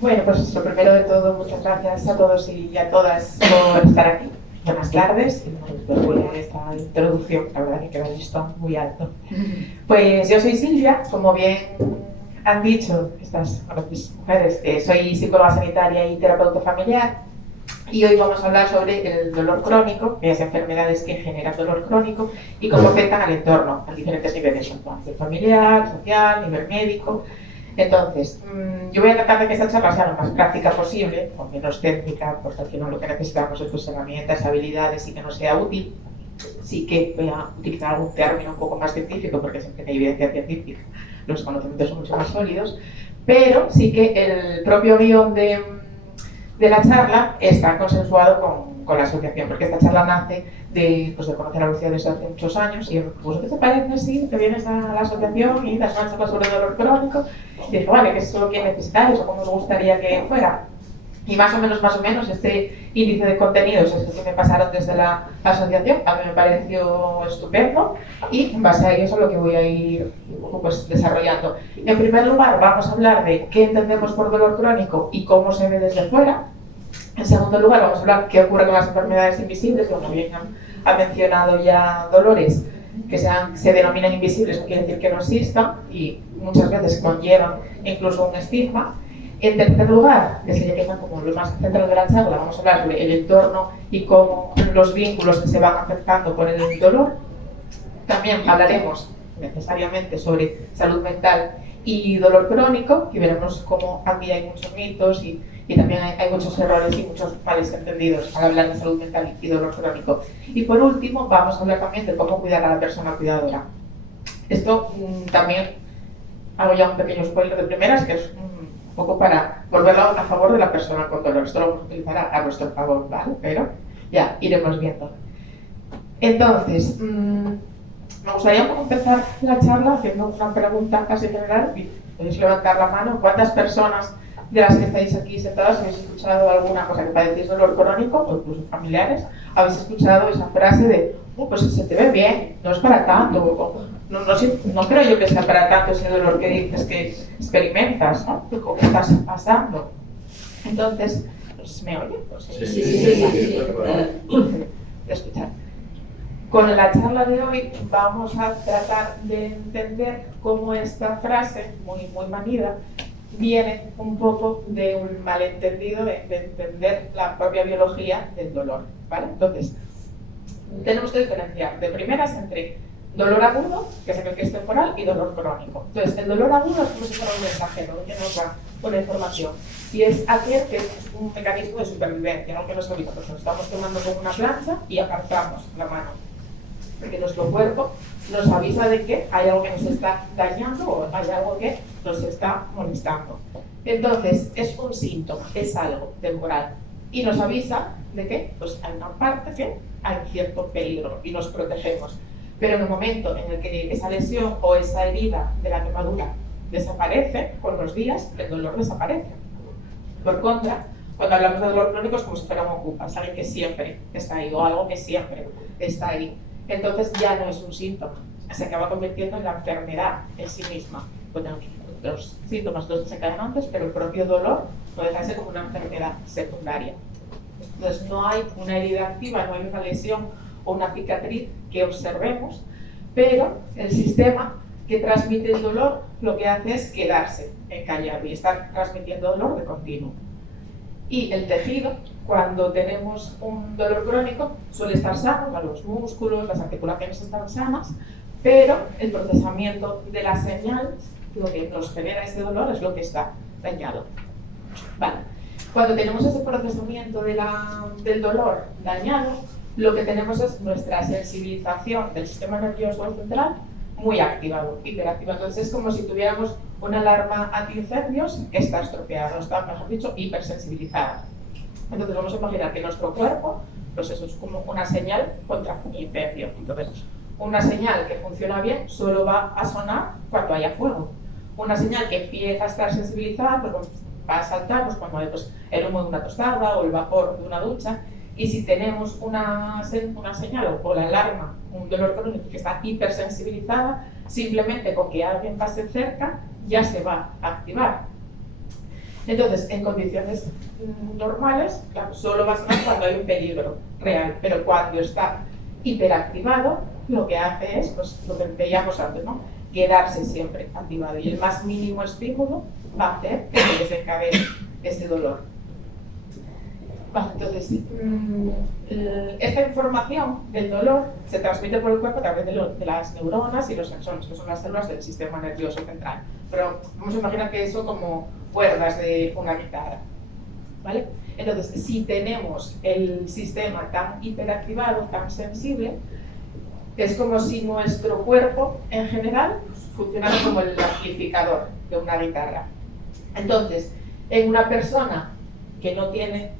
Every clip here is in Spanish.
Bueno, pues lo primero de todo, muchas gracias a todos y a todas por estar aquí. Buenas tardes y después de esta introducción, la verdad que queda el listón muy alto. Pues yo soy Silvia, como bien han dicho estas mujeres, soy psicóloga sanitaria y terapeuta familiar y hoy vamos a hablar sobre el dolor crónico, las enfermedades que generan dolor crónico y cómo afectan al entorno a diferentes niveles, tanto a nivel familiar, social, nivel médico. Entonces, yo voy a tratar de que esta charla sea lo más práctica posible, con menos técnica, porque al final lo que necesitamos es pues, herramientas, habilidades y que no sea útil. Sí que voy a utilizar algún término un poco más científico, porque siempre que hay evidencia científica, los conocimientos son mucho más sólidos, pero sí que el propio guión de la charla está consensuado con la asociación, porque esta charla nace de conocer a Lucía desde hace muchos años y pues, ¿qué te parece si te vienes a la asociación y das una charla sobre dolor crónico? Y dije, vale, ¿qué es lo que necesitáis o cómo os gustaría que fuera? Y más o menos, este índice de contenidos es el que me pasaron desde la asociación, a mí me pareció estupendo y en base a ello es lo que voy a ir pues, desarrollando. En primer lugar, vamos a hablar de qué entendemos por dolor crónico y cómo se ve desde fuera. En segundo lugar, vamos a hablar qué ocurre con las enfermedades invisibles, como bien ha mencionado ya Dolores, que se denominan invisibles, no quiere decir que no existan y muchas veces conllevan incluso un estigma. En tercer lugar, que sería quizá como lo más central de la charla, vamos a hablar sobre el entorno y cómo los vínculos se van afectando por el dolor. También hablaremos necesariamente sobre salud mental y dolor crónico, y veremos cómo aquí hay muchos mitos y también hay muchos errores y muchos males entendidos al hablar de salud mental y dolor crónico. Y por último, vamos a hablar también de cómo cuidar a la persona cuidadora. Esto también hago ya un pequeño spoiler de primeras, que es un poco para volverlo a favor de la persona con dolor. Esto lo vamos a utilizar a nuestro favor, ¿vale? Pero ya iremos viendo. Entonces, me gustaría empezar la charla haciendo una pregunta casi general y podéis levantar la mano. ¿Cuántas personas de las que estáis aquí sentadas habéis escuchado alguna cosa que padecéis dolor crónico o incluso familiares? ¿Habéis escuchado esa frase de pues se te ve bien, no es para tanto? O, no creo yo que sea para tanto ese dolor que dices que experimentas, ¿no? ¿Cómo estás pasando? Entonces, ¿me oye? Pues, sí. Escuchar. Con la charla de hoy vamos a tratar de entender cómo esta frase, muy manida, viene un poco de un malentendido de entender la propia biología del dolor, ¿vale? Entonces, tenemos que diferenciar de primeras entre dolor agudo, que es el que es temporal, y dolor crónico. Entonces, el dolor agudo es como si fuera un mensajero que nos da una información y es aquel que es un mecanismo de supervivencia, ¿no? Que nos ahorita pues nos estamos tomando con una plancha y apartamos la mano, porque nuestro cuerpo nos avisa de que hay algo que nos está dañando o hay algo que nos está molestando. Entonces, es un síntoma, es algo temporal y nos avisa de que pues, hay una parte que hay cierto peligro y nos protegemos. Pero en el momento en el que esa lesión o esa herida de la quemadura desaparece, con los días el dolor desaparece. Por contra, cuando hablamos de dolor crónico es como si fuera un ocupa, es alguien que siempre está ahí o algo que siempre está ahí. Entonces ya no es un síntoma, se acaba convirtiendo en la enfermedad en sí misma. Los síntomas los desencadenantes, pero el propio dolor no deja de ser como una enfermedad secundaria. Entonces no hay una herida activa, no hay una lesión o una cicatriz que observemos, pero el sistema que transmite el dolor lo que hace es quedarse encallado y estar transmitiendo dolor de continuo. Y el tejido, cuando tenemos un dolor crónico, suele estar sano, los músculos, las articulaciones están sanas, pero el procesamiento de las señales, lo que nos genera ese dolor, es lo que está dañado. Vale. Cuando tenemos ese procesamiento del dolor dañado, lo que tenemos es nuestra sensibilización del sistema nervioso central muy activado, hiperactivado. Entonces es como si tuviéramos una alarma antiincendios que está estropeada, está, mejor dicho, hipersensibilizada. Entonces vamos a imaginar que nuestro cuerpo, pues eso es como una señal contra un incendio. Entonces, una señal que funciona bien solo va a sonar cuando haya fuego. Una señal que empieza a estar sensibilizada, pues va a saltar pues, cuando hay pues, el humo de una tostada o el vapor de una ducha. Y si tenemos una señal o la alarma, un dolor crónico que está hipersensibilizada, simplemente con que alguien pase cerca ya se va a activar. Entonces, en condiciones normales, claro, solo va a sonar cuando hay un peligro real, pero cuando está hiperactivado, lo que hace es, pues, lo que veíamos antes, ¿no? Quedarse siempre activado, y el más mínimo estímulo va a hacer que se desencadene ese dolor. Vale, entonces, esta información del dolor se transmite por el cuerpo a través de las neuronas y los axones, que son las células del sistema nervioso central. Pero vamos a imaginar que eso como cuerdas de una guitarra, ¿vale? Entonces, si tenemos el sistema tan hiperactivado, tan sensible, es como si nuestro cuerpo, en general, funcionara como el amplificador de una guitarra. Entonces, en una persona que no tiene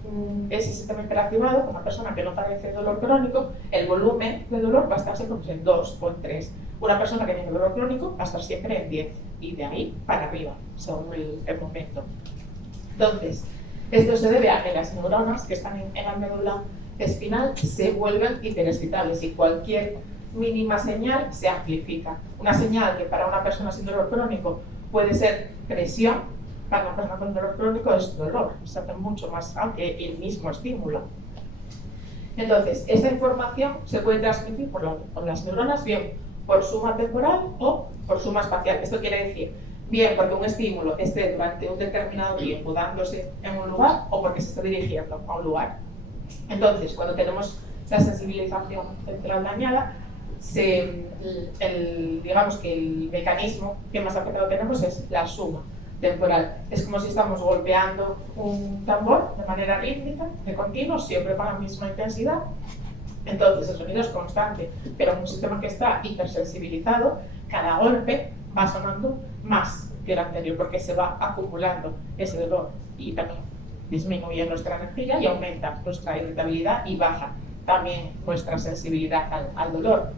ese sistema hiperactivado, una persona que no padece dolor crónico, el volumen de dolor va a estar siempre en 2 o en 3. Una persona que tiene dolor crónico va a estar siempre en 10, y de ahí para arriba, según el momento. Entonces, esto se debe a que las neuronas que están en la médula espinal se vuelven hiperexcitables y cualquier mínima señal se amplifica. Una señal que para una persona sin dolor crónico puede ser presión, para una persona con dolor crónico es dolor, se hace mucho más que el mismo estímulo. Entonces, esta información se puede transmitir por las neuronas, bien por suma temporal o por suma espacial. Esto quiere decir, bien porque un estímulo esté durante un determinado tiempo dándose en un lugar o porque se está dirigiendo a un lugar. Entonces, cuando tenemos la sensibilización central dañada, digamos que el mecanismo que más afectado tenemos es la suma temporal. Es como si estamos golpeando un tambor de manera rítmica, de continuo, siempre con la misma intensidad. Entonces el sonido es constante, pero en un sistema que está hipersensibilizado, cada golpe va sonando más que el anterior porque se va acumulando ese dolor y también disminuye nuestra energía y aumenta nuestra irritabilidad y baja también nuestra sensibilidad al dolor.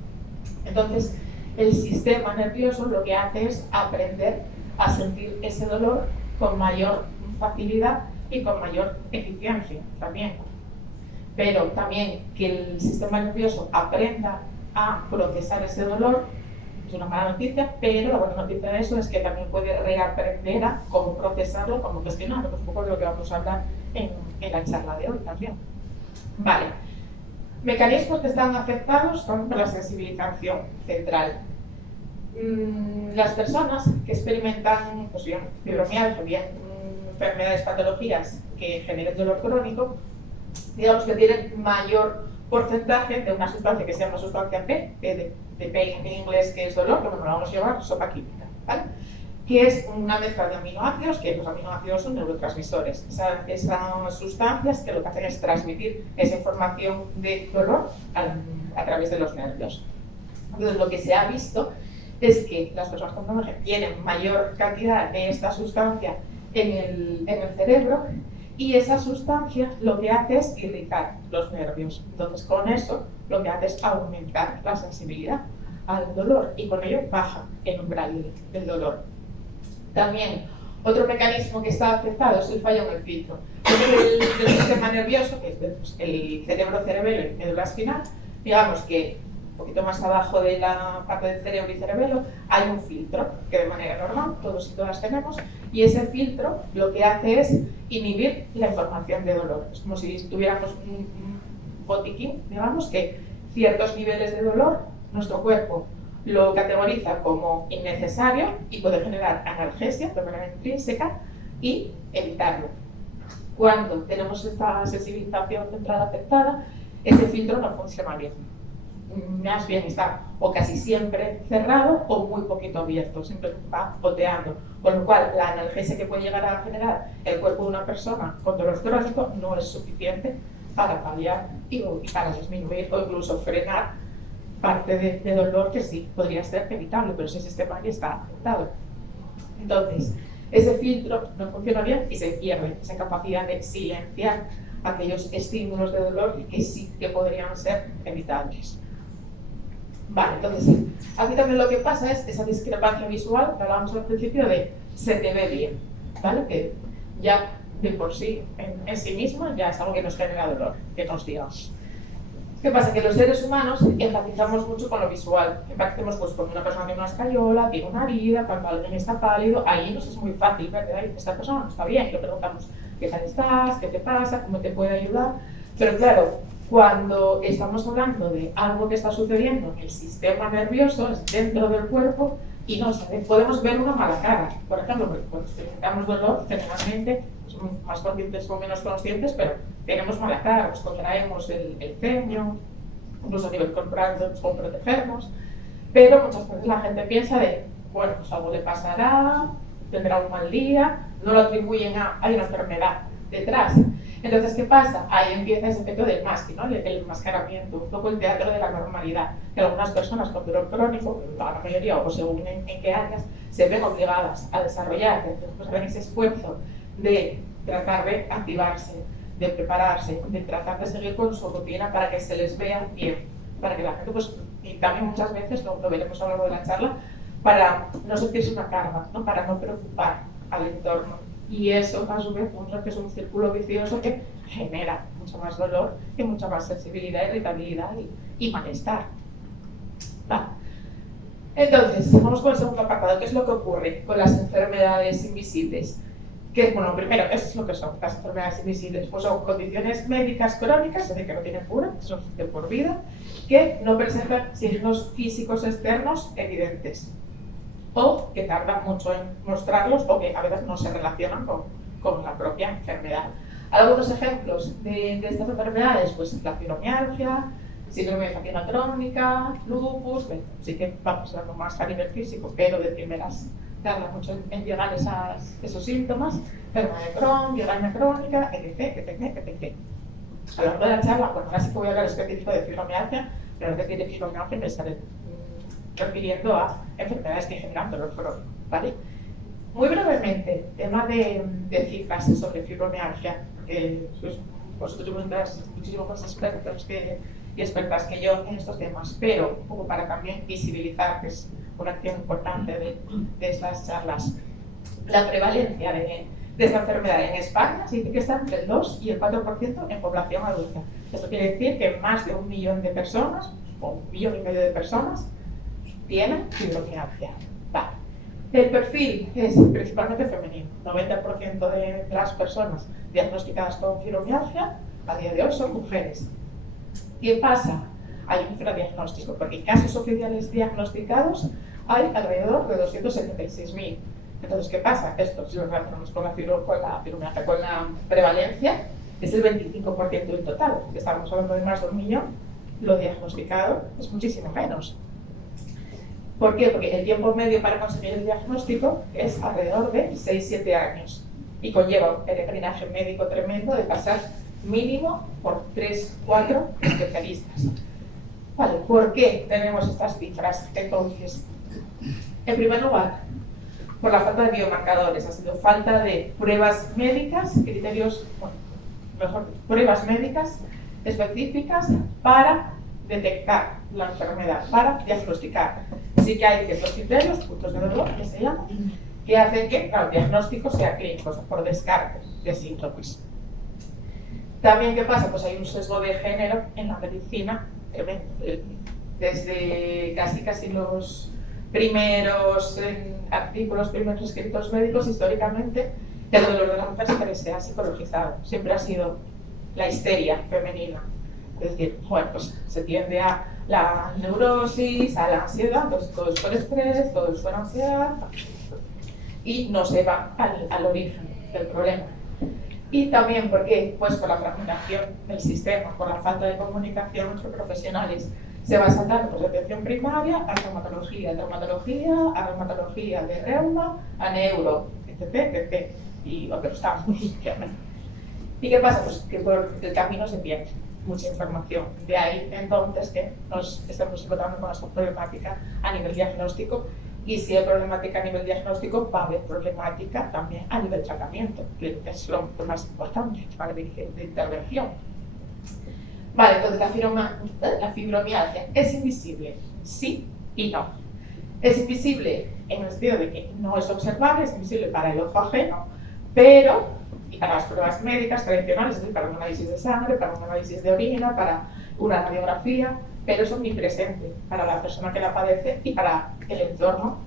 Entonces el sistema nervioso lo que hace es aprender a sentir ese dolor con mayor facilidad y con mayor eficiencia también. Pero también que el sistema nervioso aprenda a procesar ese dolor es una mala noticia, pero la buena noticia de eso es que también puede reaprender a cómo procesarlo, cómo gestionarlo, que es un poco de lo que vamos a hablar en la charla de hoy también. Vale, mecanismos que están afectados por la sensibilización central. Las personas que experimentan pues bien, fibromialgia, bien, enfermedades, patologías que generen dolor crónico, digamos que tienen mayor porcentaje de una sustancia que se llama sustancia P, de pain en inglés, que es dolor, que nos vamos a llamar sopa química, ¿vale? Que es una mezcla de aminoácidos, que los aminoácidos son neurotransmisores. Esas sustancias que lo que hacen es transmitir esa información de dolor a través de los nervios. Entonces, lo que se ha visto es que las personas con fibromialgia tienen mayor cantidad de esta sustancia en el cerebro, y esa sustancia lo que hace es irritar los nervios. Entonces, con eso lo que hace es aumentar la sensibilidad al dolor y con ello baja el umbral del dolor. También, otro mecanismo que está afectado es el fallo en el filtro. Dentro del sistema nervioso, que es el cerebro-cerebelo y médula espinal, digamos que un poquito más abajo de la parte del cerebro y cerebelo hay un filtro que de manera normal todos y todas tenemos, y ese filtro lo que hace es inhibir la información de dolor. Es como si tuviéramos un botiquín, digamos, que ciertos niveles de dolor nuestro cuerpo lo categoriza como innecesario y puede generar analgesia de manera intrínseca y evitarlo. Cuando tenemos esta sensibilización central afectada, ese filtro no funciona bien. Más bien está o casi siempre cerrado o muy poquito abierto, siempre va goteando, con lo cual la analgesia que puede llegar a generar el cuerpo de una persona con dolor crónico no es suficiente para paliar y para disminuir o incluso frenar parte de dolor que sí podría ser evitable, pero ese sistema ya está afectado. Entonces, ese filtro no funciona bien y se pierde esa capacidad de silenciar aquellos estímulos de dolor que sí que podrían ser evitables. Vale, entonces, aquí también lo que pasa es esa discrepancia visual que hablábamos al principio de se te ve bien, ¿vale? Que ya de por sí, en sí mismo, ya es algo que nos genera dolor, que nos diga. ¿Qué pasa? Que los seres humanos empatizamos mucho con lo visual. Empatizamos pues cuando una persona tiene una escayola, tiene una herida, cuando alguien está pálido, ahí nos es muy fácil ver que esta persona no está bien. Y le preguntamos, ¿qué tal estás? ¿Qué te pasa? ¿Cómo te puede ayudar? Pero claro, cuando estamos hablando de algo que está sucediendo en el sistema nervioso, es dentro del cuerpo, y no sabes, podemos ver una mala cara. Por ejemplo, porque cuando experimentamos dolor, generalmente somos más conscientes o menos conscientes, pero tenemos mala cara, nos contraemos el ceño, incluso a nivel corporal nos protegernos. Pero muchas veces la gente piensa de, bueno, pues algo le pasará, tendrá un mal día, no lo atribuyen a, hay una enfermedad detrás. Entonces, ¿qué pasa? Ahí empieza ese efecto del masking, ¿no? El enmascaramiento, un poco el teatro de la normalidad, que algunas personas con dolor crónico, la mayoría o según en qué áreas, se ven obligadas a desarrollar, después hacen ese esfuerzo de tratar de activarse, de prepararse, de tratar de seguir con su rutina para que se les vea bien, para que la gente, pues, y también muchas veces, lo veremos a lo largo de la charla, para no sentirse una carga, ¿no? Para no preocupar al entorno. Y eso, a su vez, es un círculo vicioso que genera mucho más dolor y mucha más sensibilidad, irritabilidad y malestar. ¿Va? Entonces, vamos con el segundo apartado. ¿Qué es lo que ocurre con las enfermedades invisibles? Que, bueno, primero, ¿qué es lo que son las enfermedades invisibles? Pues son condiciones médicas crónicas, es decir, que no tienen cura, son de por vida, que no presentan signos físicos externos evidentes, o que tardan mucho en mostrarlos, o que a veces no se relacionan con la propia enfermedad. Algunos ejemplos de estas enfermedades, pues la fibromialgia, síndrome de fatiga crónica, lupus, bueno, sí que vamos a ver más a nivel físico, pero de primeras tarda mucho en llegar esos síntomas, enfermedad de Crohn, migraña crónica, etc. A lo largo de la charla, bueno, ahora sí que voy a hablar específico de fibromialgia, pero no tiene fibromialgia me estaré refiriendo a enfermedades que generan dolor crónico, ¿vale? Muy brevemente, tema de cifras sobre fibromialgia, que vosotros tendrás muchísimos más expertos y expertas que yo en estos temas, pero un poco para también visibilizar, que es una acción importante de estas charlas. La prevalencia de esta enfermedad en España se dice que está entre el 2 y el 4% en población adulta. Esto quiere decir que más de 1 millón de personas, o 1,5 millones de personas, tienen fibromialgia. Vale. El perfil es principalmente femenino. 90% de las personas diagnosticadas con fibromialgia a día de hoy son mujeres. ¿Qué pasa? Hay un infradiagnóstico, porque en casos oficiales diagnosticados hay alrededor de 276.000. Entonces, ¿qué pasa? Esto, si lo relacionamos con la fibromialgia, con la prevalencia, es el 25% del total. Estamos hablando de más de 1 millón, lo diagnosticado es muchísimo menos. ¿Por qué? Porque el tiempo medio para conseguir el diagnóstico es alrededor de 6-7 años y conlleva un peregrinaje médico tremendo de pasar mínimo por 3-4 especialistas. Vale, ¿por qué tenemos estas cifras? Entonces, en primer lugar, por la falta de biomarcadores, ha sido falta de pruebas médicas, criterios, bueno, mejor, pruebas médicas específicas para detectar la enfermedad, para diagnosticar. Sí que hay ciertos criterios, puntos de dolor, que se llaman, que hacen que el diagnóstico sea clínico, o sea, por descarte de síntomas. También, ¿qué pasa? Pues hay un sesgo de género en la medicina, desde casi los primeros artículos, primeros escritos médicos, históricamente, que el dolor de la mujer siempre se ha psicologizado, siempre ha sido la histeria femenina. Es decir, bueno, pues se tiende a la neurosis, a la ansiedad, pues todo es por estrés, todo es por ansiedad, y no se va al origen del problema. Y también, ¿por qué? Pues por la fragmentación del sistema, por la falta de comunicación entre profesionales. Se va saltando pues, de atención primaria a traumatología, a reumatología de reuma, a neuro, etc. Y lo que estamos, obviamente. ¿Y qué pasa? Pues que por el camino se pierde mucha información. De ahí, entonces, que nos estamos encontrando con esta problemática a nivel diagnóstico. Y si hay problemática a nivel diagnóstico, va a haber problemática también a nivel tratamiento, que es lo más importante para de intervención. Vale, entonces la fibromialgia es invisible, sí y no. Es invisible en el sentido de que no es observable, es invisible para el ojo ajeno, pero y para las pruebas médicas tradicionales, es decir, para un análisis de sangre, para un análisis de orina, para una radiografía, pero es omnipresente para la persona que la padece y para el entorno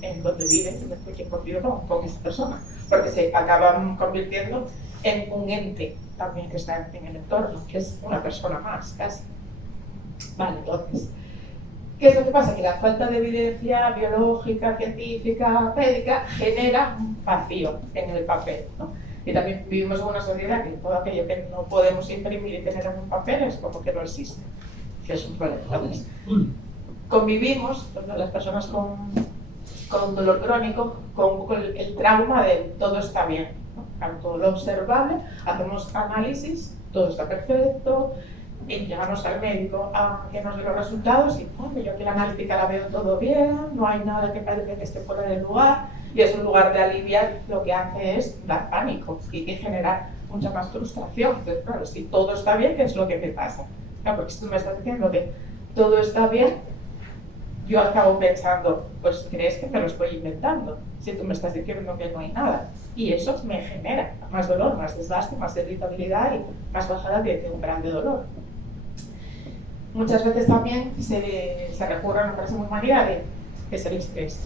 en donde vive, con quien convive con esa persona, porque se acaban convirtiendo en un ente también que está en el entorno, que es una persona más, casi. Vale, entonces, ¿qué es lo que pasa? Que la falta de evidencia biológica, científica, médica genera un vacío en el papel, ¿no? Y también vivimos en una sociedad que todo aquello que no podemos imprimir y tener en un papel es como que no existe, que es un problema. Entonces, convivimos, las personas con dolor crónico, con el trauma de todo está bien, ¿no? Claro, todo lo observable, hacemos análisis, todo está perfecto, y llegamos al médico a que nos dé los resultados y yo aquí la analítica la veo todo bien, no hay nada que parece que esté fuera del lugar, y eso en lugar de aliviar lo que hace es dar pánico y generar mucha más frustración. Entonces, claro, si todo está bien, ¿qué es lo que me pasa? Claro, porque si tú me estás diciendo que todo está bien, yo acabo pensando, pues crees que me lo estoy inventando, si tú me estás diciendo que no hay nada. Y eso me genera más dolor, más desgaste, más irritabilidad y más bajada de umbral de dolor. Muchas veces también se recurre a una frase muy manida de que es el estrés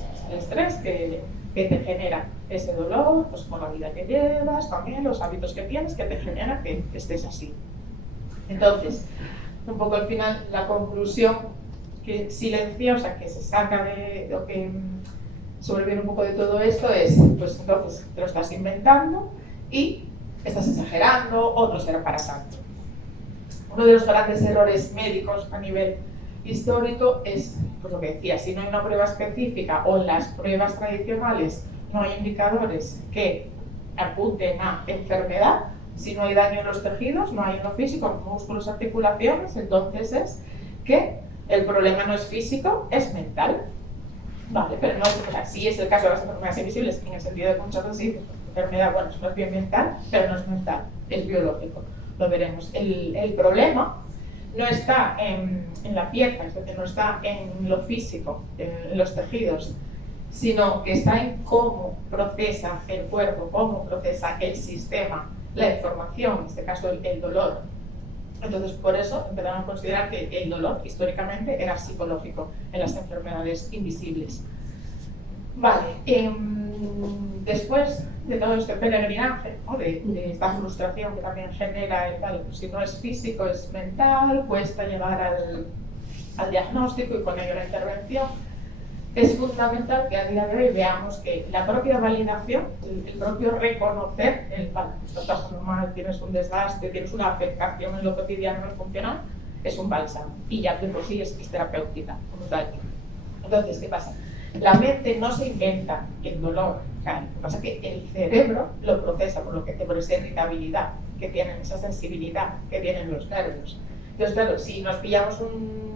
que te genera ese dolor, pues con la vida que llevas, también los hábitos que tienes que te generan que estés así. Entonces, un poco al final la conclusión que silenciosa que se saca de lo que sobreviene un poco de todo esto es, pues entonces te lo estás inventando y estás exagerando o no será para tanto. Uno de los grandes errores médicos a nivel histórico es, pues lo que decía, si no hay una prueba específica o en las pruebas tradicionales no hay indicadores que apunten a enfermedad, si no hay daño en los tejidos, no hay en lo físico, músculos, articulaciones, entonces es que el problema no es físico, es mental. Vale, pero no es, o sea, sí es el caso de las enfermedades invisibles, en el sentido de que muchas veces enfermedad, bueno, no es bien mental, pero no es mental, es biológico. Lo veremos. El problema no está en la pieza, es decir, no está en lo físico, en los tejidos, sino que está en cómo procesa el cuerpo, cómo procesa el sistema, la información, en este caso el dolor. Entonces, por eso empezaron a considerar que el dolor históricamente era psicológico en las enfermedades invisibles. Vale, después de todo este peregrinaje, ¿no? de esta frustración que también genera si no es físico, es mental, cuesta llegar al diagnóstico y con ello la intervención, es fundamental que a día de hoy veamos que la propia validación, el propio reconocer, esto está normal, tienes un desgaste, tienes una afectación en lo cotidiano, no funcional, es un bálsamo y ya de por sí es terapéutica, como tal. Entonces, ¿qué pasa? La mente no se inventa el dolor, claro, lo que pasa es que el cerebro lo procesa por esa irritabilidad que tienen, esa sensibilidad que tienen los nervios. Entonces, claro, si nos pillamos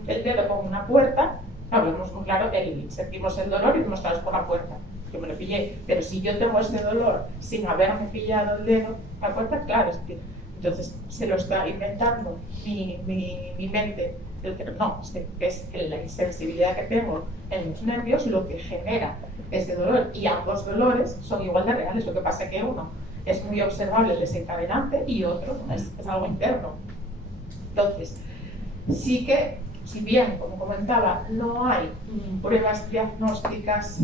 el dedo con una puerta, vemos muy claro, sentimos el dolor y nos traemos por la puerta. Yo me lo pillé, pero si yo tengo este dolor sin haberme pillado el dedo, la puerta, claro, entonces se lo está inventando mi mente. No, es la insensibilidad que tengo en los nervios lo que genera ese dolor, y ambos dolores son igual de reales, lo que pasa es que uno es muy observable, el desencadenante, y otro es algo interno. Entonces, sí que, si bien, como comentaba, no hay pruebas diagnósticas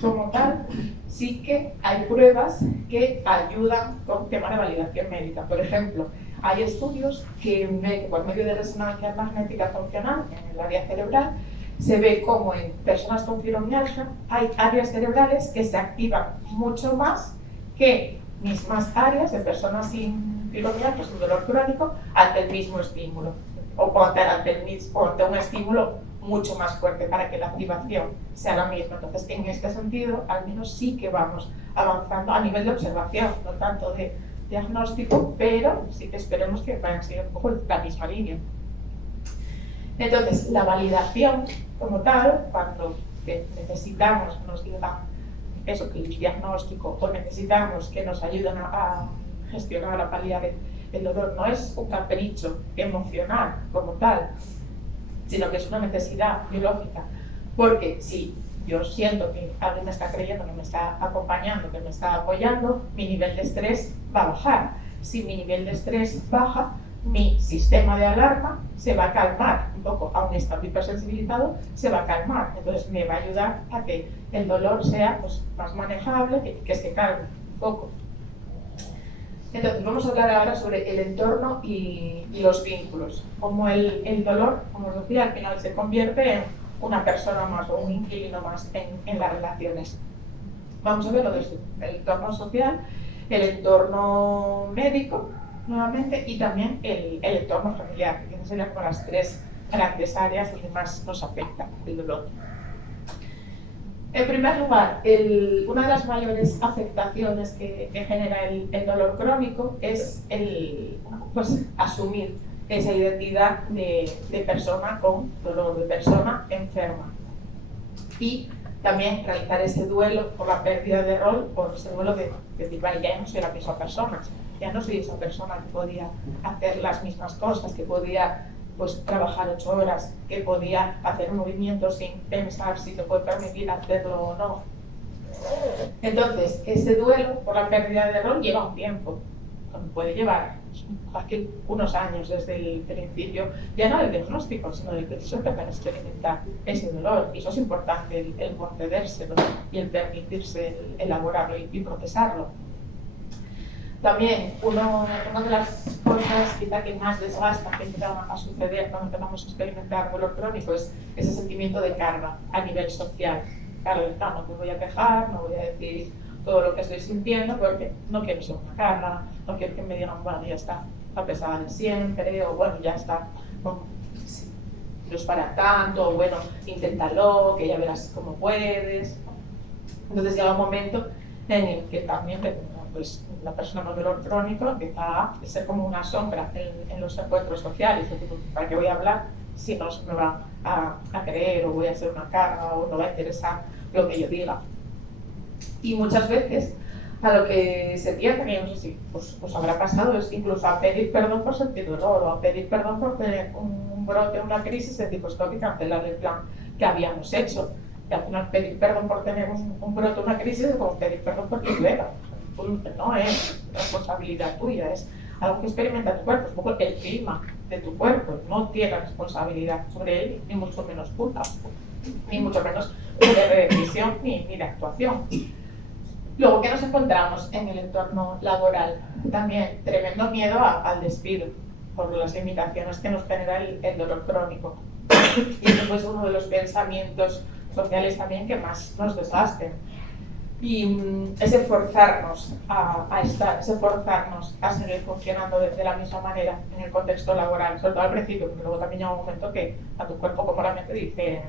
como tal, sí que hay pruebas que ayudan con temas de validación médica. Por ejemplo, hay estudios que por medio de resonancia magnética funcional en el área cerebral se ve como en personas con fibromialgia hay áreas cerebrales que se activan mucho más que mismas áreas de personas sin fibromialgia, sin dolor crónico, ante el mismo estímulo o ante un estímulo mucho más fuerte para que la activación sea la misma. Entonces, en este sentido, al menos sí que vamos avanzando a nivel de observación, no tanto de diagnóstico, pero sí que esperemos que vayan a seguir un poco la misma línea. Entonces, la validación como tal, cuando necesitamos que nos digan eso, que el diagnóstico, o necesitamos que nos ayuden a gestionar, a paliar el dolor, no es un capricho emocional como tal, sino que es una necesidad biológica, porque si yo siento que alguien me está creyendo, que me está acompañando, que me está apoyando, mi nivel de estrés va a bajar. Si mi nivel de estrés baja, mi sistema de alarma se va a calmar un poco, aún estando hipersensibilizado, se va a calmar. Entonces me va a ayudar a que el dolor sea pues, más manejable, que se calme un poco. Entonces vamos a hablar ahora sobre el entorno y los vínculos. Como el dolor, como os decía, al final se convierte en una persona más o un inquilino más en las relaciones. Vamos a verlo desde el entorno social, el entorno médico, nuevamente, y también el entorno familiar, que serían como las tres grandes áreas donde más nos afecta el dolor. En primer lugar, una de las mayores afectaciones que genera el dolor crónico es pues, asumir esa identidad de persona con dolor, de persona enferma. Y también realizar ese duelo por la pérdida de rol, por ese duelo de decir, vale, ya no soy la misma persona, ya no soy esa persona que podía hacer las mismas cosas, que podía pues, trabajar 8 horas, que podía hacer movimientos sin pensar si te puede permitir hacerlo o no. Entonces, ese duelo por la pérdida de rol lleva un tiempo, puede llevar unos años desde el principio, ya no del diagnóstico, sino del proceso para experimentar ese dolor. Y eso es importante, el concedérselo y el permitirse elaborarlo y procesarlo. También, una de las cosas quizá que más desgasta que empieza a suceder cuando empezamos a experimentar dolor crónico es ese sentimiento de carga a nivel social. Claro, no me voy a quejar, no voy a decir todo lo que estoy sintiendo porque no quiero ser una carga, no quiero que me digan, bueno, ya está pesada de siempre, o bueno, ya está, no es para tanto, o bueno, inténtalo, que ya verás cómo puedes. Entonces llega un momento en el que también pues, la persona con dolor crónico empieza a ser como una sombra en los encuentros sociales, es decir, ¿para qué voy a hablar si no se me va a creer, o voy a ser una carga, o no va a interesar lo que yo diga? Y muchas veces a lo que se tiende, que no sé si os habrá pasado, es incluso a pedir perdón por sentir dolor, o a pedir perdón por tener un brote, una crisis, es decir, pues tengo que cancelar el plan que habíamos hecho. Y al final pedir perdón por tener un brote, una crisis, es como pedir perdón por tu duela. No es responsabilidad tuya, es algo que experimenta tu cuerpo, es un poco el clima de tu cuerpo, no tiene responsabilidad sobre él, ni mucho menos culpa, ni mucho menos de decisión ni de actuación. Luego, ¿qué nos encontramos en el entorno laboral? También tremendo miedo al despido por las limitaciones que nos genera el dolor crónico. Y eso pues, es uno de los pensamientos sociales también que más nos desgasten. Y es esforzarnos a estar, es esforzarnos a seguir funcionando de la misma manera en el contexto laboral, sobre todo al principio, porque luego también llega un momento que a tu cuerpo como la mente dice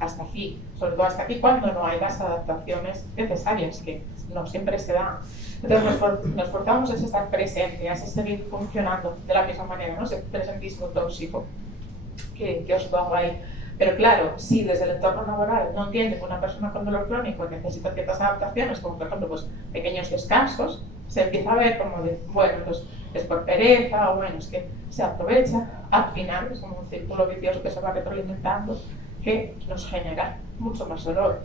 hasta aquí, sobre todo hasta aquí cuando no hay las adaptaciones necesarias, que no siempre se dan. Entonces nos esforzamos en estar presentes, a seguir funcionando de la misma manera, ¿no? Ese presentismo tóxico que os pongo ahí. Pero claro, si desde el entorno laboral no entiende que una persona con dolor crónico necesita ciertas adaptaciones, como por ejemplo pues, pequeños descansos, se empieza a ver como de, bueno, pues es por pereza, o bueno, es que se aprovecha. Al final es como un círculo vicioso que se va retroalimentando, que nos genera mucho más dolor.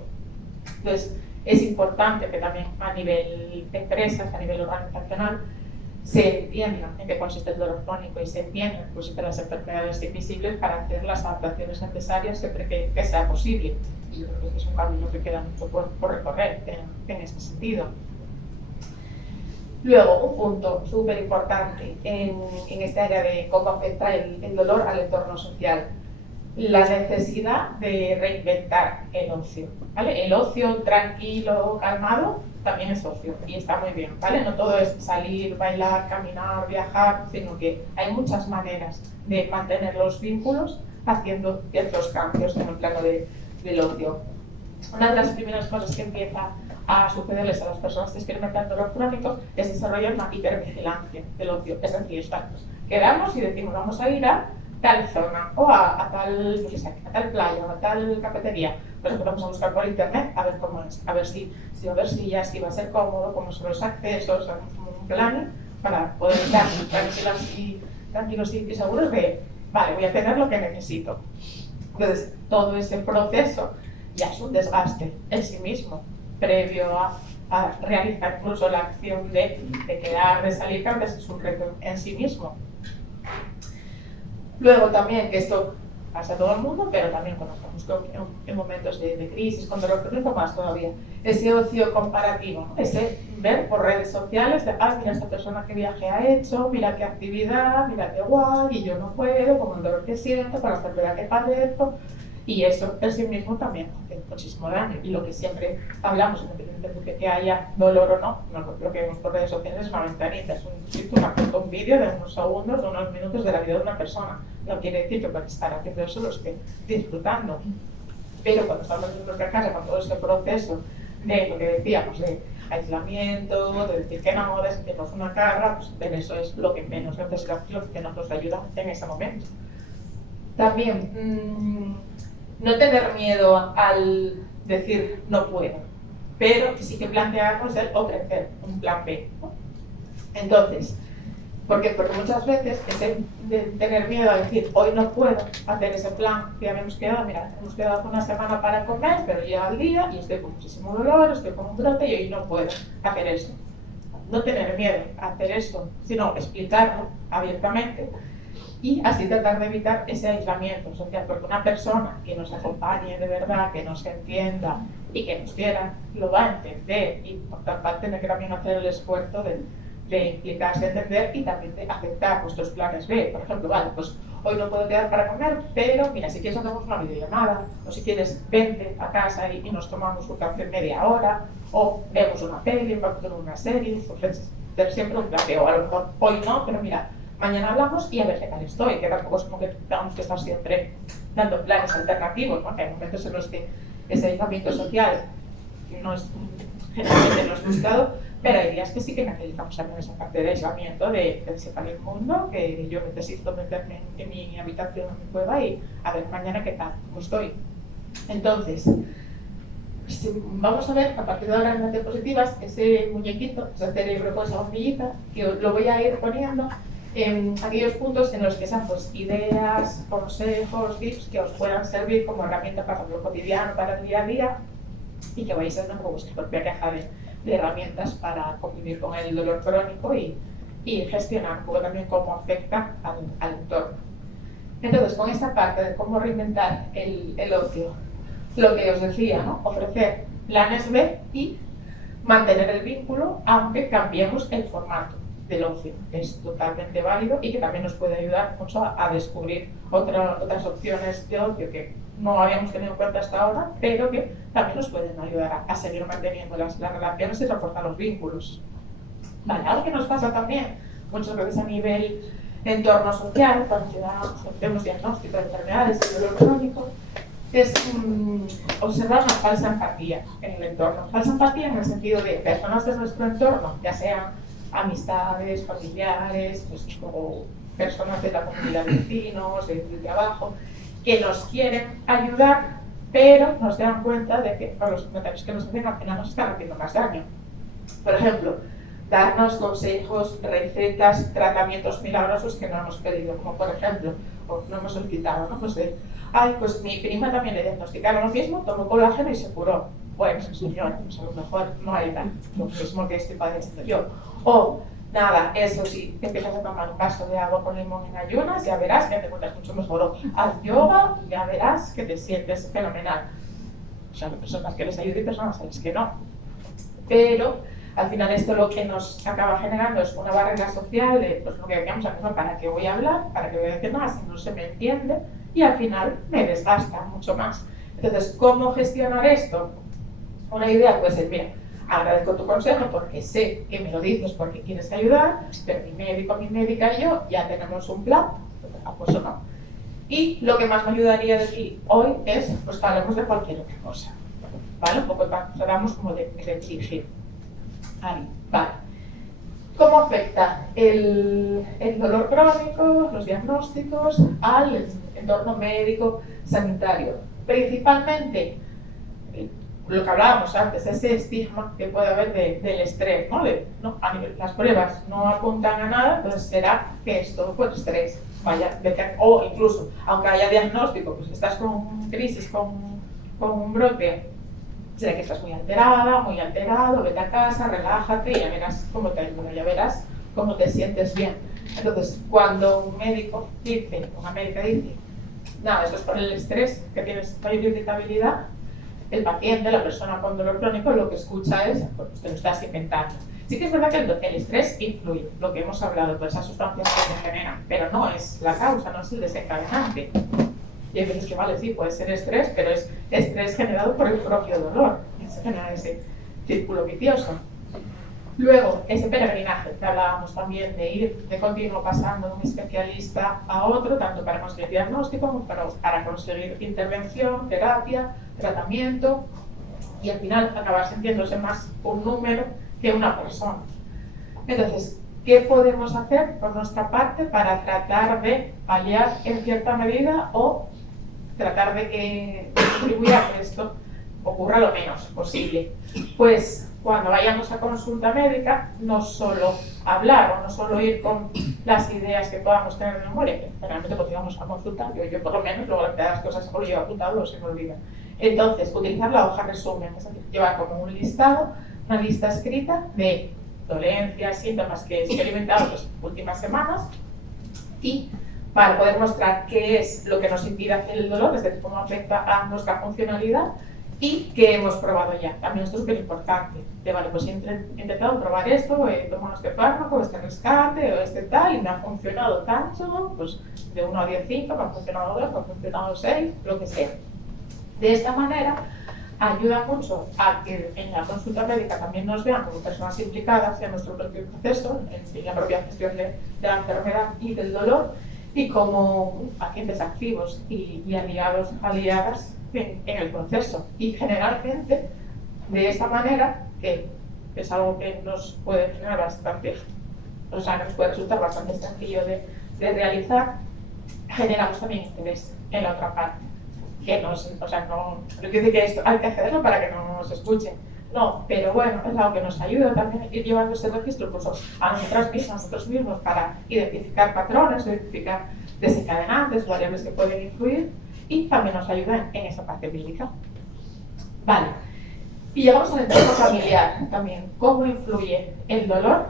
Entonces, es importante que también a nivel de empresas, a nivel organizacional, se entienda en qué consiste el dolor crónico y se entienda en qué consisten las enfermedades invisibles para hacer las adaptaciones necesarias siempre que sea posible. Y yo creo que es un camino que queda mucho por recorrer en este sentido. Luego, un punto súper importante en esta área de cómo afecta el dolor al entorno social. La necesidad de reinventar el ocio, ¿vale? El ocio tranquilo, calmado, también es ocio y está muy bien, ¿vale? No todo es salir, bailar, caminar, viajar, sino que hay muchas maneras de mantener los vínculos haciendo ciertos cambios en el plano del ocio. Una de las primeras cosas que empieza a sucederles a las personas que experimentan dolor crónico es desarrollar una hipervigilancia del ocio, es decir, quedamos y decimos vamos a ir a tal zona o a tal playa o a tal cafetería, pues empezamos a buscar por internet a ver cómo es, a ver si va a ser cómodo, cómo son los accesos, un plan para poder estar tranquilos y seguros de, vale, voy a tener lo que necesito. Entonces, todo ese proceso ya es un desgaste en sí mismo, previo a realizar incluso la acción de quedar, de salir, que a veces es un reto en sí mismo. Luego también, que esto pasa a todo el mundo, pero también cuando estamos en momentos de crisis, con dolor crónico más todavía, ese ocio comparativo, ¿no? Ese ver por redes sociales de, mira esta persona qué viaje ha hecho, mira qué actividad, mira qué guay, y yo no puedo, con el dolor que siento, con la enfermedad que padezco, y eso en sí mismo también hace muchísimo daño. Y lo que siempre hablamos, independientemente de que haya dolor o no, lo que vemos por redes sociales es una ventanita, es un vídeo de unos segundos, de unos minutos de la vida de una persona. No quiere decir que por estar haciendo eso lo esté disfrutando. Pero cuando estamos en nuestra casa, con todo este proceso de lo que decíamos, de aislamiento, de decir que no, de sentirnos una carga, pues eso es lo que menos necesitamos, lo que nos ayuda en ese momento. También, no tener miedo al decir no puedo, pero sí que plantearnos el ofrecer un plan B, ¿no? Entonces, porque muchas veces ese de tener miedo a decir hoy no puedo hacer ese plan que habíamos quedado, mira, hemos quedado hace una semana para comer, pero llega el día y estoy con muchísimo dolor, estoy con un brote y hoy no puedo hacer eso. No tener miedo a hacer eso, sino explicarlo abiertamente y así tratar de evitar ese aislamiento social, porque una persona que nos acompañe de verdad, que nos entienda y que nos quiera, lo va a entender, y por otra parte tener que también hacer el esfuerzo de implicarse, entender y también de aceptar nuestros planes B. Por ejemplo, vale, pues hoy no puedo quedar para comer, pero mira, si quieres hacemos una videollamada, o si quieres vente a casa y nos tomamos un café media hora, o vemos una peli, vemos una serie, ofreces siempre un plan B, o a lo mejor hoy no, pero mira, mañana hablamos y a ver qué tal estoy, que tampoco es como que tengamos que estar siempre dando planes alternativos, ¿no? Que hay momentos en los que ese aislamiento social no es, generalmente no es buscado, pero hay días que sí que necesitamos también esa parte de aislamiento, de separar el mundo, que yo necesito meterme en mi habitación, en mi cueva y a ver mañana qué tal, cómo estoy. Entonces, vamos a ver a partir de ahora en las diapositivas ese muñequito, ese cerebro con esa bombillita, que lo voy a ir poniendo en aquellos puntos en los que sean pues, ideas, consejos, tips que os puedan servir como herramienta para lo cotidiano, para el día a día y que vais a tener vuestra propia caja de herramientas para convivir con el dolor crónico y gestionar un poco también cómo afecta al entorno. Entonces, con esta parte de cómo reinventar el ocio, lo que os decía, ¿no? Ofrecer planes B y mantener el vínculo aunque cambiemos el formato del ocio. Es totalmente válido y que también nos puede ayudar mucho a descubrir otras opciones de ocio que no habíamos tenido en cuenta hasta ahora, pero que también nos pueden ayudar a seguir manteniendo las relaciones y reforzar los vínculos. Vale, algo que nos pasa también muchas veces a nivel entorno social, cuando hacemos diagnóstico de enfermedades y dolor crónico, es observar una falsa empatía en el entorno. Falsa empatía en el sentido de personas de nuestro entorno, ya sean amistades, familiares, pues, o personas de la comunidad de vecinos, del trabajo, que nos quieren ayudar, pero nos dan cuenta de que con los comentarios que nos hacen al final nos están haciendo más daño. Por ejemplo, darnos consejos, recetas, tratamientos milagrosos que no hemos pedido, como por ejemplo, o no hemos solicitado, ¿no? Pues pues mi prima también le diagnosticaron lo mismo, tomó colágeno y se curó. Bueno, señor, pues a lo mejor no hay lo mismo que estoy padeciendo yo. O nada, eso sí, te empiezas a tomar un vaso de agua con limón en ayunas, ya verás que te encuentras mucho mejor. O haz yoga, ya verás que te sientes fenomenal. O sea, hay personas que les ayuda y personas a las que no. Pero al final esto lo que nos acaba generando es una barrera social de pues, lo que decíamos antes, ¿para qué voy a hablar? ¿Para qué voy a decir nada si no se me entiende? Y al final me desgasta mucho más. Entonces, ¿cómo gestionar esto? Una idea puede ser, mira, agradezco tu consejo porque sé que me lo dices porque quieres ayudar, pero mi médico, mi médica y yo ya tenemos un plan, pues o no. Y lo que más me ayudaría de ti hoy es, pues que hablemos de cualquier otra cosa, ¿vale? Un poco hablamos como de dirigir. Ahí, vale. ¿Cómo afecta el dolor crónico, los diagnósticos al entorno médico, sanitario? Principalmente, lo que hablábamos antes, ese estigma que puede haber del estrés, ¿no? Las pruebas no apuntan a nada, entonces será que es todo por estrés. Vaya, o incluso, aunque haya diagnóstico, pues estás con crisis, con un brote, será que estás muy alterada, muy alterado, vete a casa, relájate y ya verás cómo te ayuda, ya verás cómo te sientes bien. Entonces, cuando un médico dice, una médica dice, nada, esto es por el estrés, que tienes mayor irritabilidad, el paciente, la persona con dolor crónico, lo que escucha es, pues te lo estás inventando. Sí que es verdad que el estrés influye, lo que hemos hablado, por esas sustancias que se generan, pero no es la causa, no es el desencadenante. Y hay veces que, vale, sí, puede ser estrés, pero es estrés generado por el propio dolor. Y se genera ese círculo vicioso. Luego, ese peregrinaje, que hablábamos también de ir de continuo pasando de un especialista a otro, tanto para conseguir diagnóstico como para conseguir intervención, terapia, tratamiento, y al final acabar sintiéndose más un número que una persona. Entonces, ¿qué podemos hacer por nuestra parte para tratar de paliar en cierta medida o tratar de que contribuya a que esto ocurra lo menos posible? Pues cuando vayamos a consulta médica, no solo hablar o no solo ir con las ideas que podamos tener en memoria, que generalmente cuando íbamos a consultar, yo por lo menos, luego la mitad de las cosas o lo llevo apuntado o se me olvida. Entonces, utilizar la hoja resumen, es decir, llevar como un listado, una lista escrita de dolencias, síntomas que he experimentado las últimas semanas y para poder mostrar qué es lo que nos impide hacer el dolor, es decir, cómo afecta a nuestra funcionalidad y qué hemos probado ya. También esto es súper importante. Vale, pues he intentado probar esto, he tomado este fármaco, este rescate o este tal y me ha funcionado tanto, pues de 1 a 10, 5, me ha funcionado 2, me ha funcionado 6, lo que sea. De esta manera ayuda mucho a que en la consulta médica también nos vean como personas implicadas en nuestro propio proceso, en la propia gestión de la enfermedad y del dolor, y como pacientes activos y aliadas en el proceso. Y generalmente, de esa manera, que es algo que nos puede generar bastante, o sea, nos puede resultar bastante sencillo de realizar, generamos también interés en la otra parte. Que nos, o sea, no quiere decir que esto hay que hacerlo para que no nos escuchen. No, pero bueno, es algo que nos ayuda también a ir llevando ese registro incluso a nosotros mismos para identificar patrones, identificar desencadenantes, variables que pueden influir y también nos ayuda en esa parte clínica. Vale, y llegamos al entorno familiar también. ¿Cómo influye el dolor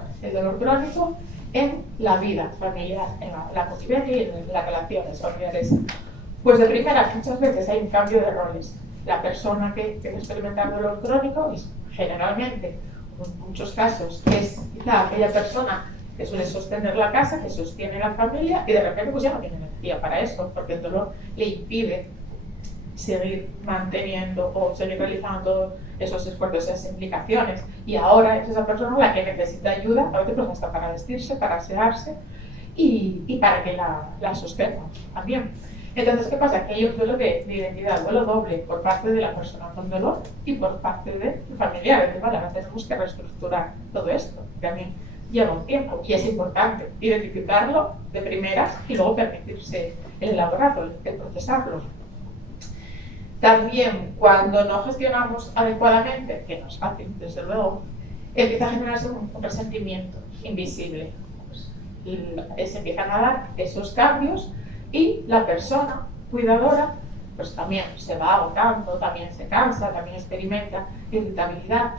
crónico en la vida familiar, en la convivencia y en las relaciones familiares? Pues de primera, muchas veces hay un cambio de roles. La persona que experimenta dolor crónico es generalmente, en muchos casos, es quizá aquella persona que suele sostener la casa, que sostiene la familia y de repente pues ya no tiene energía para eso, porque el dolor le impide seguir manteniendo o seguir realizando esos esfuerzos, esas implicaciones. Y ahora es esa persona la que necesita ayuda, a veces pues hasta para vestirse, para asearse y para que la sostenga también. Entonces, ¿qué pasa? Que hay un duelo de identidad, duelo doble por parte de la persona con dolor y por parte del familiar. Entonces, vale, ahora tenemos que reestructurar todo esto. También lleva un tiempo y es importante identificarlo de primeras y luego permitirse el elaborarlo, el procesarlo. También, cuando no gestionamos adecuadamente, que no es fácil, desde luego, empieza a generarse un resentimiento invisible. Y se empiezan a dar esos cambios y la persona cuidadora pues también se va agotando, también se cansa, también experimenta irritabilidad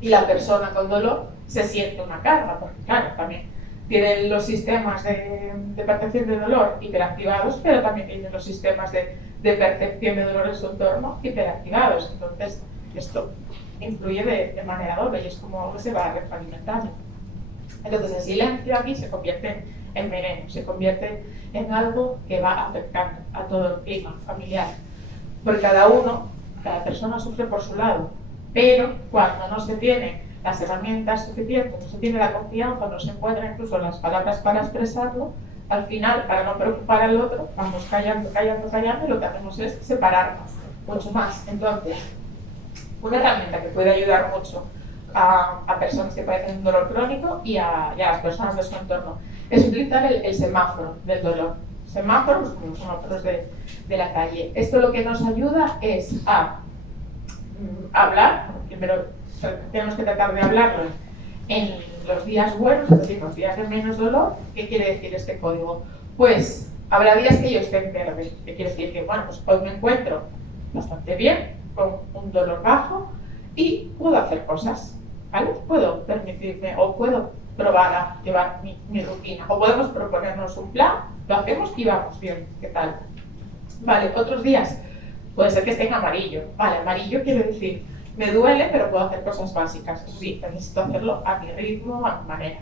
y la persona con dolor se siente una carga, porque claro, también tienen los sistemas de percepción de dolor hiperactivados, pero también tienen los sistemas de percepción de dolor en su entorno hiperactivados. Entonces esto influye de manera doble y es como algo que se va retroalimentando. Entonces el silencio aquí se convierte en veneno, se convierte en algo que va afectando a todo el clima familiar. Porque cada persona sufre por su lado, pero cuando no se tiene las herramientas suficientes, no se tiene la confianza, no se encuentran incluso las palabras para expresarlo, al final, para no preocupar al otro, vamos callando y lo que hacemos es separarnos mucho más. Entonces, una herramienta que puede ayudar mucho a personas que padecen un dolor crónico y a las personas de su entorno es utilizar el semáforo del dolor. Semáforos, como los semáforos de la calle. Esto lo que nos ayuda es a hablar, primero tenemos que tratar de hablarlo en los días buenos, es decir, los días de menos dolor. ¿Qué quiere decir este código? Pues habrá días que yo esté en verde, que quiere decir que, bueno, pues hoy me encuentro bastante bien, con un dolor bajo y puedo hacer cosas, ¿vale? Puedo permitirme o puedo probar a llevar mi rutina. O podemos proponernos un plan, lo hacemos y vamos bien. ¿Qué tal? Vale, otros días puede ser que esté en amarillo. Vale, amarillo quiere decir, me duele, pero puedo hacer cosas básicas. Eso sí, necesito hacerlo a mi ritmo, a mi manera.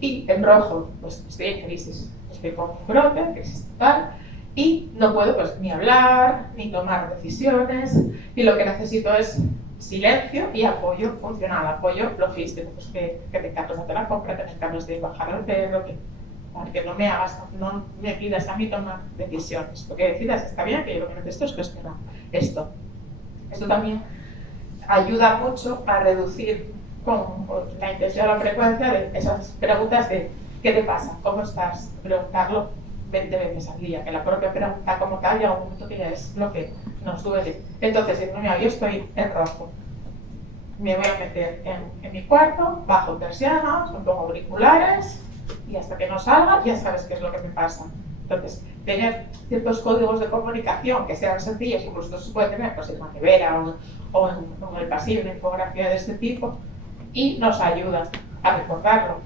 Y en rojo, pues estoy en crisis. Estoy con un brote, crisis total, y no puedo pues ni hablar, ni tomar decisiones, y lo que necesito es silencio y apoyo funcional, apoyo logístico, pues que te encargues de hacer la compra, que te encargues de bajar al perro, que no me hagas, no me pidas a mí tomar decisiones. Lo que decidas está bien, que yo lo que necesito es gestionar esto. Esto también ayuda mucho a reducir con la intención o la frecuencia de esas preguntas de ¿qué te pasa? ¿Cómo estás? Preguntarlo 20 veces al día, que la propia pregunta como tal llega a un punto que ya es lo que nos duele. Entonces, si no, mira, yo estoy en rojo, me voy a meter en mi cuarto, bajo persianas, me pongo auriculares y hasta que no salga ya sabes qué es lo que me pasa. Entonces, tener ciertos códigos de comunicación que sean sencillos, incluso esto se puede tener pues, en la nevera o en el pasillo, una infografía de este tipo, y nos ayuda a recordarlo.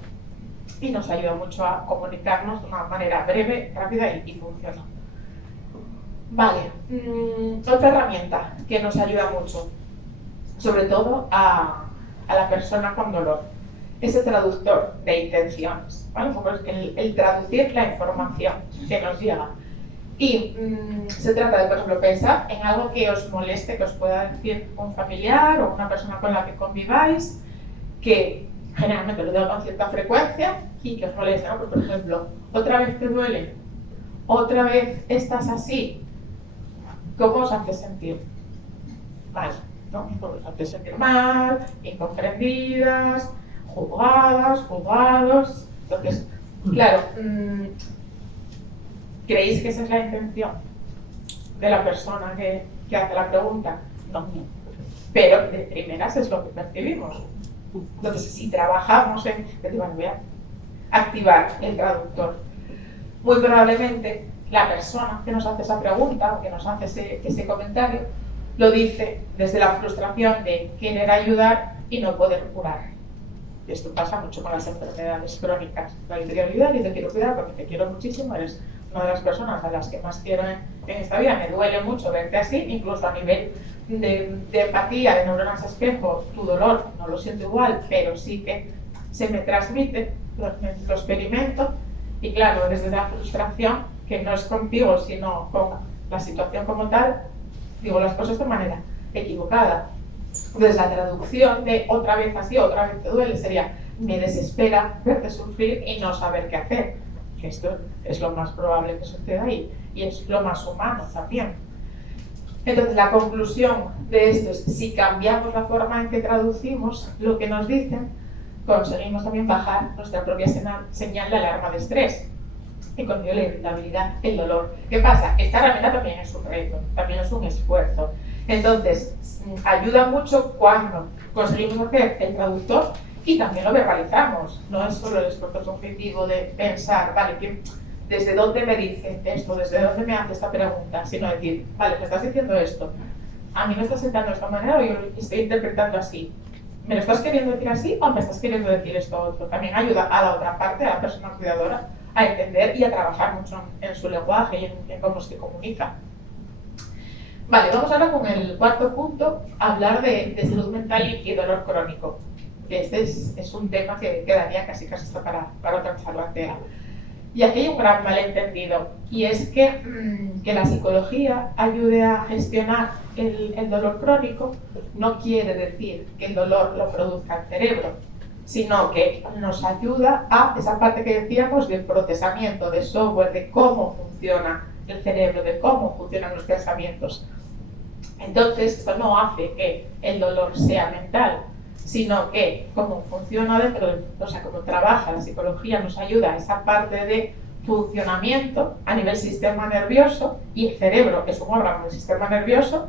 Y nos ayuda mucho a comunicarnos de una manera breve, rápida y funcional. Vale, otra herramienta que nos ayuda mucho, sobre todo a la persona con dolor, es el traductor de intenciones, ¿vale? El traducir la información que nos llega. Y se trata de, por ejemplo, pensar en algo que os moleste, que os pueda decir un familiar o una persona con la que conviváis, que generalmente lo digo con cierta frecuencia y que os moleste, ¿no? Pues, por ejemplo, otra vez te duele, otra vez estás así, ¿cómo os hace sentir? Mal, ¿no? Os hace sentir mal, incomprendidas, juzgadas, juzgados. Entonces, claro, ¿creéis que esa es la intención de la persona que hace la pregunta? No, pero de primeras es lo que percibimos. Entonces, si trabajamos en, bueno, voy a activar el traductor, muy probablemente la persona que nos hace esa pregunta o que nos hace ese comentario lo dice desde la frustración de querer ayudar y no poder curar. Y esto pasa mucho con las enfermedades crónicas. La ayudar y te quiero cuidar porque te quiero muchísimo, eres una de las personas a las que más quiero en esta vida, me duele mucho verte así, incluso a nivel de empatía, de neuronas espejo, tu dolor no lo siento igual, pero sí que se me transmite, lo experimento, y claro, desde la frustración, que no es contigo, sino con la situación como tal, digo las cosas de manera equivocada. Entonces la traducción de otra vez así, otra vez te duele, sería me desespera verte sufrir y no saber qué hacer. Que esto es lo más probable que suceda ahí y es lo más humano también. Entonces la conclusión de esto es, si cambiamos la forma en que traducimos lo que nos dicen, conseguimos también bajar nuestra propia señal de alarma de estrés y con ello la irritabilidad, el dolor. ¿Qué pasa? Esta herramienta también es un reto, también es un esfuerzo. Entonces, ayuda mucho cuando conseguimos hacer el traductor y también lo verbalizamos. No es solo el esfuerzo subjetivo de pensar, vale, ¿desde dónde me dice esto? ¿Desde dónde me hace esta pregunta? Sino decir, vale, me estás diciendo esto, a mí me estás sentando de esta manera o yo lo estoy interpretando así. ¿Me lo estás queriendo decir así o me estás queriendo decir esto otro? También ayuda a la otra parte, a la persona cuidadora, a entender y a trabajar mucho en su lenguaje y en cómo se comunica. Vale, vamos ahora con el cuarto punto, hablar de salud mental y dolor crónico. Este es un tema que quedaría casi hasta para otra charla entera. Y aquí hay un gran malentendido, y es que la psicología ayude a gestionar el dolor crónico no quiere decir que el dolor lo produzca el cerebro, sino que nos ayuda a esa parte que decíamos del procesamiento, de software, de cómo funciona el cerebro, de cómo funcionan los pensamientos. Entonces, esto no hace que el dolor sea mental, sino que como funciona dentro o sea, como trabaja la psicología, nos ayuda a esa parte de funcionamiento a nivel sistema nervioso, y el cerebro es un órgano del sistema nervioso.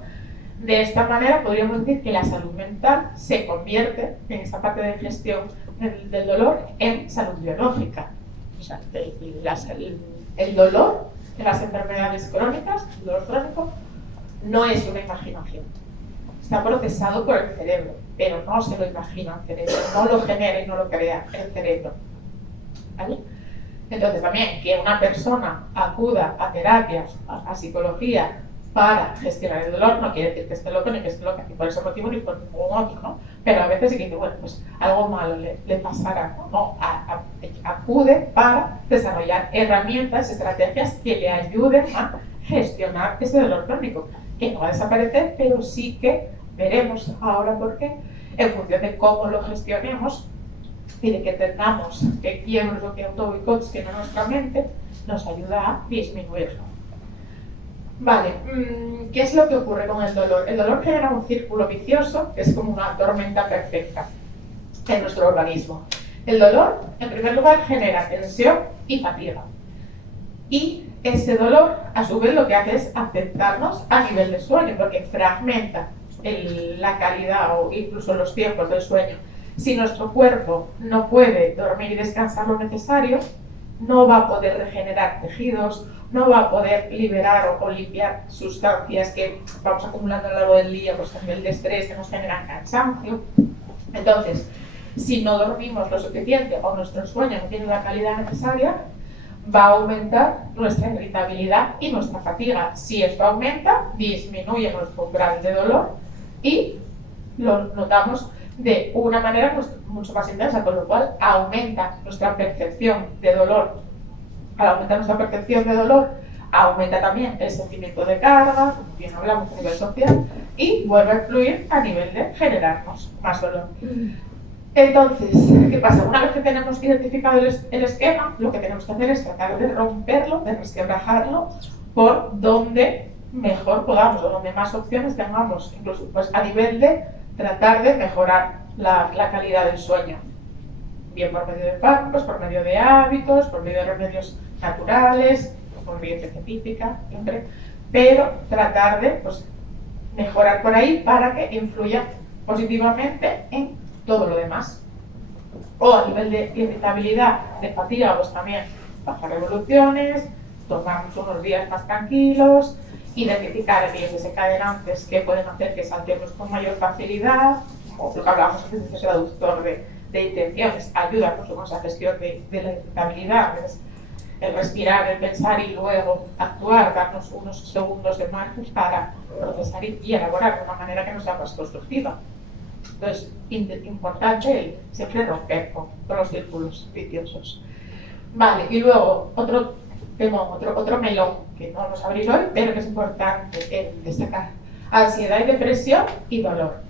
De esta manera podríamos decir que la salud mental se convierte en esta parte de gestión del dolor en salud biológica. O sea, el dolor de las enfermedades crónicas, el dolor crónico, no es una imaginación. Está procesado por el cerebro, pero no se lo imagina el cerebro, no lo genera y no lo crea el cerebro. ¿vale? Entonces también que una persona acuda a terapias, a psicología, para gestionar el dolor, no quiere decir que esté loco ni que esté loca, ni por ese motivo ni por ningún otro, ¿no? Pero a veces sí que dice, bueno, pues algo malo le pasará, ¿no? No, acude para desarrollar herramientas, estrategias que le ayuden a gestionar ese dolor crónico, que no va a desaparecer, pero sí que veremos ahora por qué, en función de cómo lo gestionemos y de que tengamos que quiebros o que autoboicots en nuestra mente, nos ayuda a disminuirlo. Vale, ¿qué es lo que ocurre con el dolor? El dolor genera un círculo vicioso, que es como una tormenta perfecta en nuestro organismo. El dolor, en primer lugar, genera tensión y fatiga. Y ese dolor, a su vez, lo que hace es afectarnos a nivel de sueño, porque fragmenta la calidad o incluso los tiempos del sueño. Si nuestro cuerpo no puede dormir y descansar lo necesario, no va a poder regenerar tejidos, no va a poder liberar o limpiar sustancias que vamos acumulando a lo largo del día, pues a nivel de estrés, que nos generan cansancio. Entonces, si no dormimos lo suficiente o nuestro sueño no tiene la calidad necesaria, va a aumentar nuestra irritabilidad y nuestra fatiga. Si esto aumenta, disminuye nuestro grado de dolor y lo notamos de una manera mucho más intensa, con lo cual aumenta nuestra percepción de dolor. Al aumentar nuestra percepción de dolor, aumenta también el sentimiento de carga, como bien hablamos a nivel social, y vuelve a fluir a nivel de generarnos más dolor. Entonces, ¿qué pasa? Una vez que tenemos identificado el esquema, lo que tenemos que hacer es tratar de romperlo, de resquebrajarlo, por donde mejor podamos, o donde más opciones tengamos, incluso pues, a nivel de tratar de mejorar la calidad del sueño. Bien por medio de fármacos, por medio de hábitos, por medio de remedios naturales, por evidencia científica, siempre, pero tratar de pues, mejorar por ahí para que influya positivamente en todo lo demás. O a nivel de irritabilidad, de fatiga, pues también bajar revoluciones, tomarnos unos días más tranquilos, identificar aquellos desencadenantes que pueden hacer que saltemos con mayor facilidad, o lo que hablábamos antes de ese reductor de intenciones, ayuda mucho con esa gestión de la irritabilidad, ¿ves? El respirar, el pensar y luego actuar, darnos unos segundos de margen para procesar y elaborar de una manera que no sea más constructiva. Entonces, importante siempre romper con los círculos viciosos. Vale, y luego otro melón que no vamos a abrir hoy, pero que es importante destacar: ansiedad y depresión y dolor.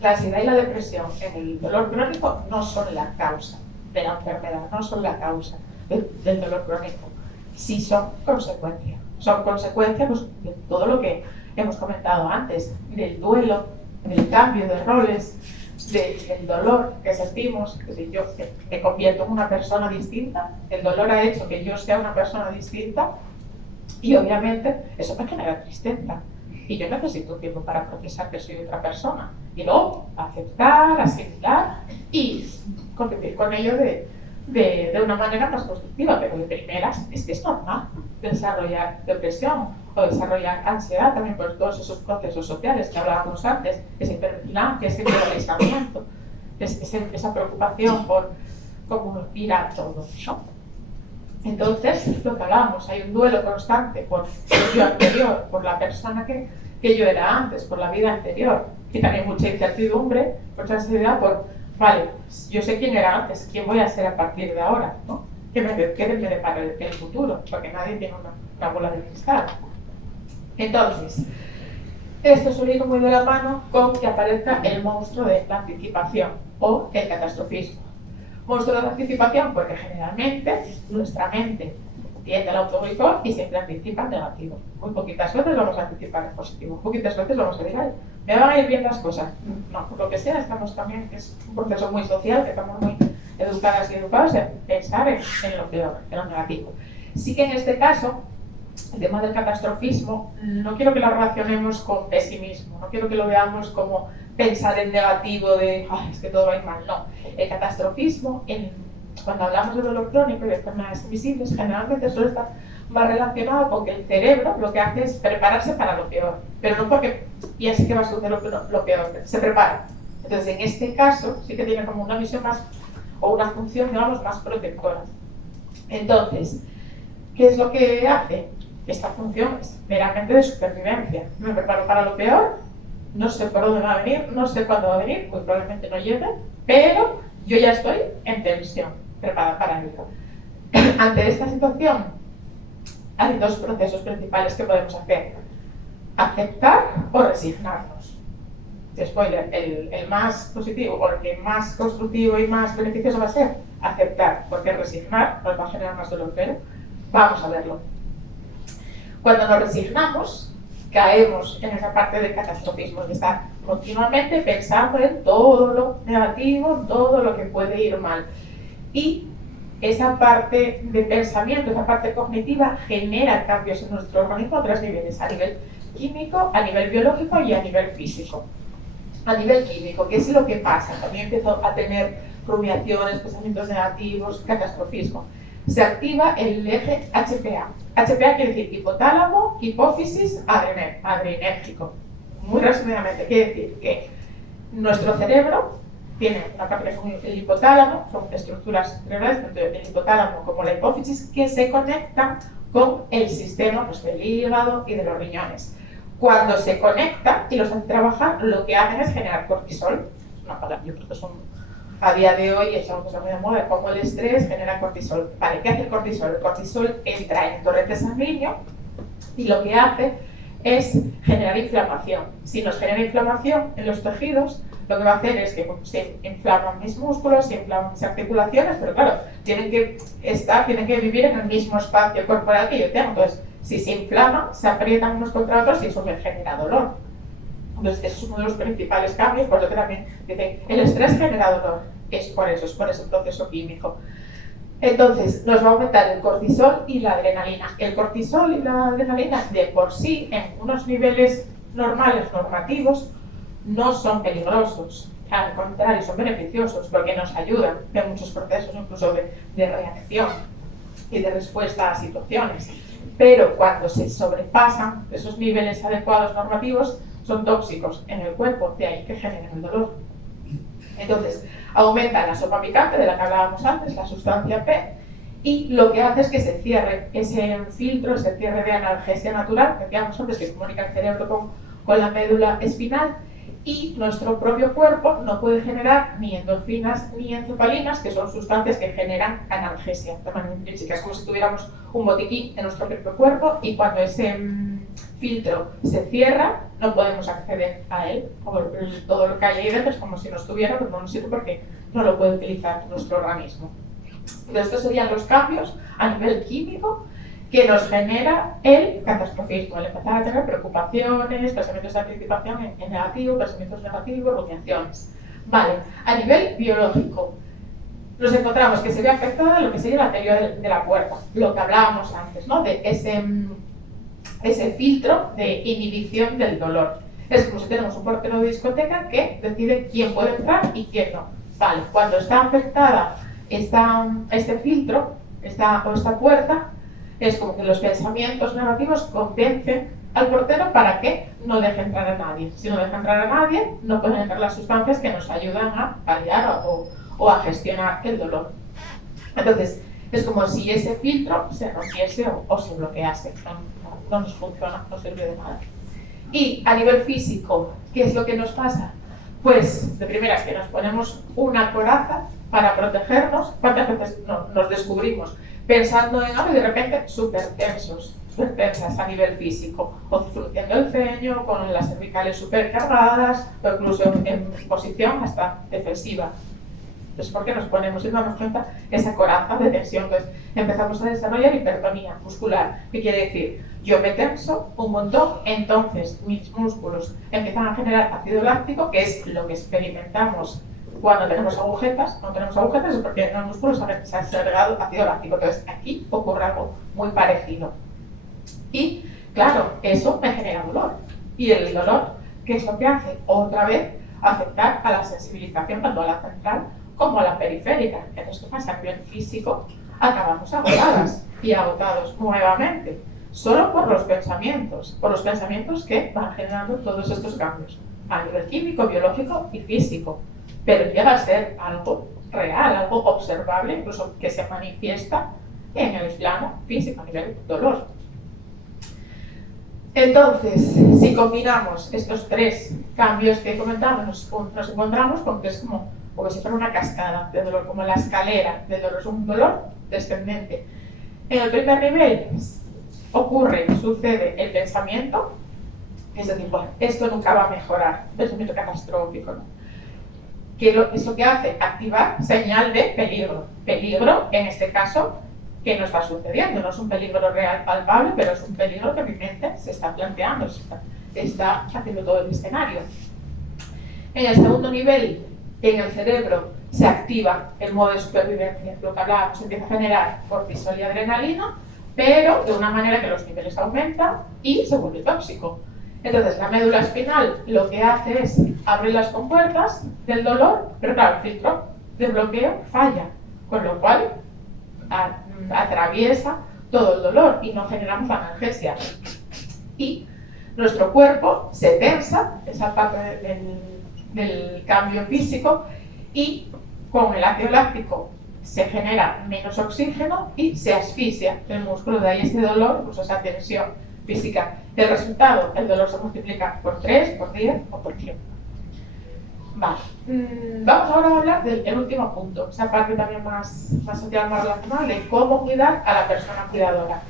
La ansiedad y la depresión en el dolor crónico no son la causa de la enfermedad, no son la causa del dolor crónico, sí son consecuencia. Son consecuencia pues, de todo lo que hemos comentado antes, del duelo, del cambio de roles, del dolor que sentimos, que si yo me convierto en una persona distinta, el dolor ha hecho que yo sea una persona distinta y obviamente eso me genera tristeza. Y yo necesito tiempo para procesar que soy otra persona y luego aceptar, asimilar y convivir con ello de una manera más constructiva, pero de primeras es que es normal desarrollar depresión o desarrollar ansiedad también por todos esos procesos sociales que hablábamos antes, esa hipervigilancia, ese aislamiento, esa preocupación por cómo irá todo, ¿no? Entonces, lo que hablábamos, hay un duelo constante por el yo anterior, por la persona que yo era antes, por la vida anterior, y también mucha incertidumbre, mucha ansiedad por, vale, yo sé quién era antes, quién voy a ser a partir de ahora, ¿no? ¿Qué me depara el futuro? Porque nadie tiene una bola de cristal. Entonces, esto suele ir muy de la mano con que aparezca el monstruo de la anticipación o el catastrofismo. Monstruo de la anticipación porque generalmente nuestra mente tiende al autoboicot y siempre anticipa el negativo. Muy poquitas veces vamos a anticipar el positivo, poquitas veces vamos a decir, ay, me van a ir bien las cosas. No, por lo que sea, estamos también, es un proceso muy social, que estamos muy educadas y educados en pensar en lo peor, en lo negativo. Sí que en este caso, el tema del catastrofismo, no quiero que lo relacionemos con pesimismo, no quiero que lo veamos como pensar en negativo de, es que todo va a ir mal, no. El catastrofismo, cuando hablamos de dolor crónico y de enfermedades invisibles, generalmente suele estar más relacionado con que el cerebro lo que hace es prepararse para lo peor, pero no porque piense que va a suceder lo peor, se prepara. Entonces, en este caso, sí que tiene como una visión más o una función, digamos, más protectora. Entonces, ¿qué es lo que hace? Esta función es meramente de supervivencia. Me preparo para lo peor, no sé por dónde va a venir, no sé cuándo va a venir, pues probablemente no llegue, pero yo ya estoy en tensión, preparada para ello. Ante esta situación, hay dos procesos principales que podemos hacer: aceptar o resignarnos. Spoiler, el más positivo o el que más constructivo y más beneficioso va a ser aceptar, porque resignar nos va a generar más dolor, pero vamos a verlo. Cuando nos resignamos, caemos en esa parte del catastrofismo, de estar continuamente pensando en todo lo negativo, todo lo que puede ir mal. Y esa parte de pensamiento, esa parte cognitiva, genera cambios en nuestro organismo a tres niveles: a nivel químico, a nivel biológico y a nivel físico. A nivel químico, ¿qué es lo que pasa? También empiezo a tener rumiaciones, pensamientos negativos, catastrofismo. Se activa el eje HPA. HPA quiere decir hipotálamo, hipófisis, adrenérgico. Muy resumidamente, quiere decir que nuestro cerebro tiene una parte que es el hipotálamo, son estructuras cerebrales, tanto el hipotálamo como la hipófisis, que se conectan con el sistema pues, del hígado y de los riñones. Cuando se conectan y los hacen trabajar, lo que hacen es generar cortisol. Es una palabra, yo creo que a día de hoy es algo que se muy de moda, como el estrés genera cortisol. Vale, ¿qué hace el cortisol? El cortisol entra en el torrente sanguíneo y lo que hace es generar inflamación. Si nos genera inflamación en los tejidos, lo que va a hacer es que se inflaman mis músculos, se inflaman mis articulaciones, pero claro, tienen que vivir en el mismo espacio corporal que yo tengo. Entonces, si se inflaman, se aprietan unos contra otros y eso me genera dolor. Entonces, eso es uno de los principales cambios, por lo que también dicen, el estrés genera dolor. Es por ese proceso químico. Entonces, nos va a aumentar el cortisol y la adrenalina. El cortisol y la adrenalina, de por sí, en unos niveles normales, normativos, no son peligrosos. Al contrario, son beneficiosos porque nos ayudan en muchos procesos, incluso de reacción y de respuesta a situaciones. Pero cuando se sobrepasan esos niveles adecuados normativos, son tóxicos en el cuerpo, de ahí que generen el dolor. Entonces, aumenta la sopa picante de la que hablábamos antes, la sustancia P, y lo que hace es que se cierre ese filtro, ese cierre de analgesia natural, que decíamos antes, que comunica el cerebro con la médula espinal, y nuestro propio cuerpo no puede generar ni endorfinas ni encefalinas, que son sustancias que generan analgesia de manera intrínseca. Es como si tuviéramos un botiquín en nuestro propio cuerpo y cuando ese filtro se cierra, no podemos acceder a él. Todo lo que hay ahí dentro es como si no estuviera, pero no nos sirve porque no lo puede utilizar nuestro organismo. Entonces, estos serían los cambios a nivel químico que nos genera el catastrofismo, el empezar a tener preocupaciones, pensamientos de anticipación en negativo, pensamientos negativos, rumiaciones. Vale, a nivel biológico, nos encontramos que se ve afectada lo que sería la teoría de la puerta, lo que hablábamos antes, ¿no? De ese filtro de inhibición del dolor. Es como si tenemos un portero de discoteca que decide quién puede entrar y quién no. Vale, cuando está afectada este filtro, esta puerta, es como que los pensamientos negativos convencen al portero para que no deje entrar a nadie. Si no deja entrar a nadie, no pueden entrar las sustancias que nos ayudan a paliar o a gestionar el dolor. Entonces, es como si ese filtro se rompiese o se bloquease. No nos funciona, no sirve de nada. Y a nivel físico, ¿qué es lo que nos pasa? Pues, de primeras, que nos ponemos una coraza para protegernos. ¿Cuántas veces nos descubrimos pensando en algo y de repente súper tensas a nivel físico, o frunciendo el ceño, con las cervicales súper cargadas, o incluso en posición hasta defensiva? Entonces, ¿por qué nos ponemos y nos damos cuenta esa coraza de tensión? Entonces, empezamos a desarrollar hipertonía muscular. ¿Qué quiere decir? Yo me tenso un montón, entonces mis músculos empiezan a generar ácido láctico, que es lo que experimentamos cuando tenemos agujetas. No tenemos agujetas es porque en los músculos se ha segregado ácido láctico. Entonces, aquí ocurre algo muy parecido. Y, claro, eso me genera dolor. Y el dolor, ¿qué es lo que hace? Otra vez, afectar a la sensibilización tanto a la central como a la periférica. Entonces, ¿qué pasa? A nivel físico, acabamos agotadas y agotados nuevamente, solo por los pensamientos que van generando todos estos cambios, a nivel químico, biológico y físico. Pero llega a ser algo real, algo observable, incluso que se manifiesta en el plano físico, a nivel dolor. Entonces, si combinamos estos tres cambios que comentamos, nos encontramos con que es como si fuera una cascada de dolor, como la escalera del dolor, es un dolor descendente. En el primer nivel sucede el pensamiento, es decir, bueno, esto nunca va a mejorar, pensamiento catastrófico, ¿no? Que es lo que hace activar señal de peligro. Peligro, en este caso, que no está sucediendo, no es un peligro real palpable, pero es un peligro que mi mente se está planteando, está haciendo todo el escenario. En el segundo nivel, en el cerebro se activa el modo de supervivencia, lo que hablábamos, empieza a generar cortisol y adrenalina, pero de una manera que los niveles aumentan y se vuelve tóxico. Entonces la médula espinal lo que hace es abrir las compuertas del dolor, pero claro, el filtro de bloqueo falla, con lo cual atraviesa todo el dolor y no generamos la analgesia. Y nuestro cuerpo se tensa, esa parte del cambio físico, y con el ácido láctico se genera menos oxígeno y se asfixia el músculo, de ahí ese dolor, pues esa tensión física. El resultado, el dolor se multiplica por 3, por 10 o por 100. Vale. Vamos ahora a hablar del último punto, esa parte también más social, más relacional, de cómo cuidar a la persona cuidadora.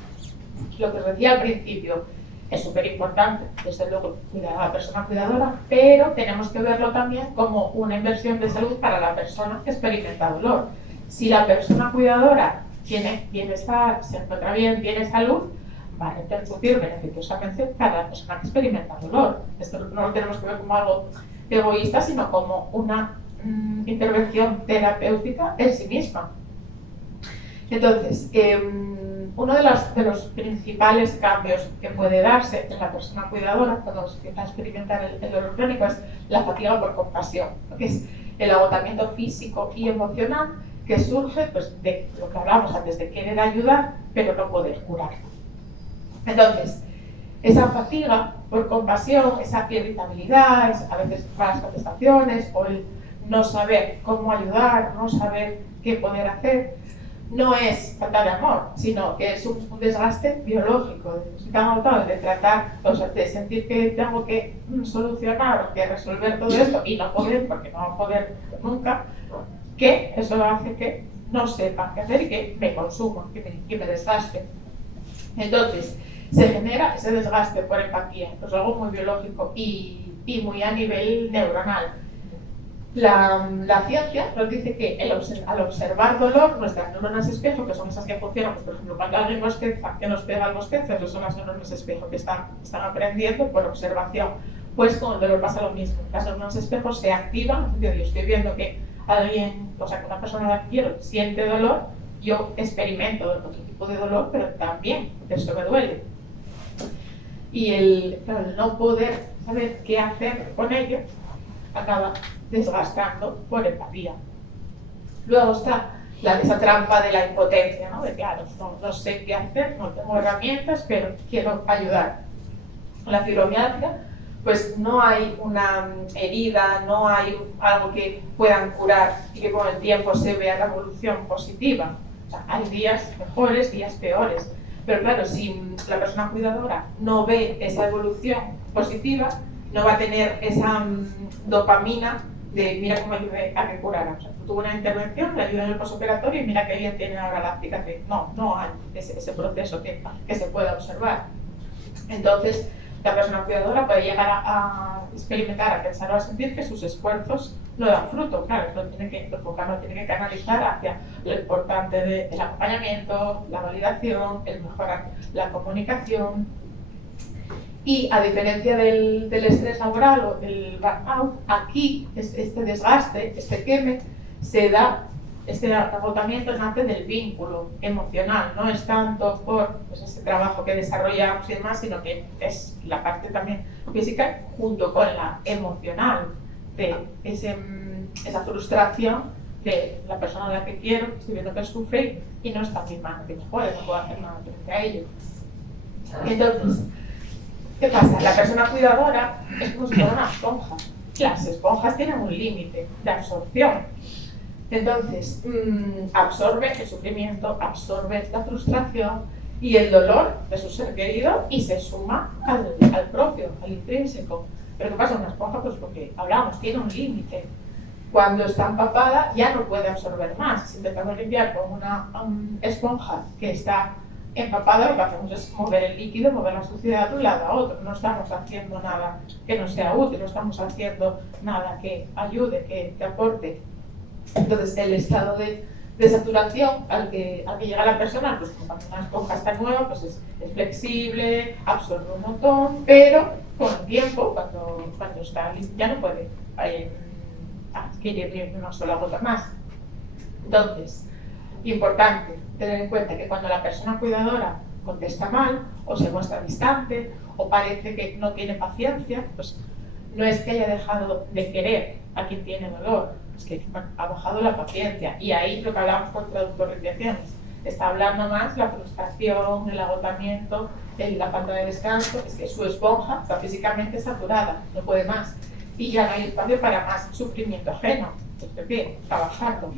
Lo que os decía al principio, es súper importante, desde luego, cuidar a la persona cuidadora, pero tenemos que verlo también como una inversión de salud para la persona que experimenta dolor. Si la persona cuidadora tiene bienestar, se encuentra bien, tiene salud, va a repercutir beneficiosamente para la persona que experimenta dolor. Esto no lo tenemos que ver como algo egoísta, sino como una intervención terapéutica en sí misma. Entonces, uno de los principales cambios que puede darse en la persona cuidadora cuando se empieza a experimentar el dolor crónico es la fatiga por compasión, que es el agotamiento físico y emocional que surge pues, de lo que hablábamos antes, de querer ayudar pero no poder curar. Entonces, esa fatiga por compasión, esa irritabilidad, a veces malas contestaciones o el no saber cómo ayudar, no saber qué poder hacer, no es falta de amor, sino que es un desgaste biológico. Estoy tan agotado de tratar, o sea, de sentir que tengo que solucionar o que resolver todo esto y no poder, porque no va a poder nunca, que eso hace que no sepa qué hacer y que me consuma, que me desgaste. Entonces, se genera ese desgaste por empatía, pues algo muy biológico y muy a nivel neuronal. La ciencia nos dice que al observar dolor, nuestras neuronas espejo, que son esas que funcionan, pues, por ejemplo, cuando alguien bosteza, que nos pega el bostezo, esas son las neuronas espejo que están aprendiendo por observación. Pues con el dolor pasa lo mismo. Las neuronas espejo se activan, yo estoy viendo que alguien, o sea, que una persona a la que quiero siente dolor, yo experimento otro tipo de dolor, pero también eso me duele. Y el no poder saber qué hacer con ello acaba desgastando por empatía. Luego está esa trampa de la impotencia, ¿no? De claro, no sé qué hacer, no tengo herramientas, pero quiero ayudar. La fibromialgia, pues no hay una herida, no hay algo que puedan curar y que con el tiempo se vea la evolución positiva. O sea, hay días mejores, días peores. Pero claro, si la persona cuidadora no ve esa evolución positiva, no va a tener esa dopamina de mira cómo ayudé a que curara. O sea, tuvo una intervención, le ayudó en el posoperatorio y mira que bien tiene ahora la cicatriz. No hay ese proceso que se pueda observar. Entonces, la persona cuidadora puede llegar a experimentar, a pensar o a sentir que sus esfuerzos no dan fruto. Claro, lo tiene que enfocar, lo tiene que canalizar hacia lo importante del acompañamiento, la validación, el mejorar la comunicación. Y a diferencia del estrés laboral o del burnout, aquí este desgaste, este queme, se da, este agotamiento nace del vínculo emocional, no es tanto por pues, ese trabajo que desarrollamos y demás, sino que es la parte también física junto con la emocional, de esa frustración de la persona a la que quiero, estoy viendo que sufre y no está en mi mano, que no puedo hacer nada frente a ello. Entonces, ¿qué pasa? La persona cuidadora es como si fuera una esponja. Las esponjas tienen un límite de absorción. Entonces, absorbe el sufrimiento, absorbe la frustración y el dolor de su ser querido y se suma al propio, al intrínseco. Pero ¿qué pasa? Una esponja, pues porque hablamos, tiene un límite. Cuando está empapada ya no puede absorber más. Si intentamos limpiar con una esponja que está empapada, lo que hacemos es mover el líquido, mover la suciedad de un lado a otro. No estamos haciendo nada que no sea útil, no estamos haciendo nada que ayude, que aporte. Entonces, el estado de saturación al que llega la persona, pues como cuando una esponja está nueva, pues es flexible, absorbe un montón, pero con el tiempo, cuando está ya no puede adquirir ni una sola gota más. Entonces, importante tener en cuenta que cuando la persona cuidadora contesta mal, o se muestra distante, o parece que no tiene paciencia, pues no es que haya dejado de querer a quien tiene dolor, es que ha bajado la paciencia. Y ahí lo que hablamos con el traductor de intenciones, está hablando más la frustración, el agotamiento, la falta de descanso, es que su esponja está físicamente saturada, no puede más. Y ya no hay espacio para más sufrimiento ajeno. Es decir, trabajando.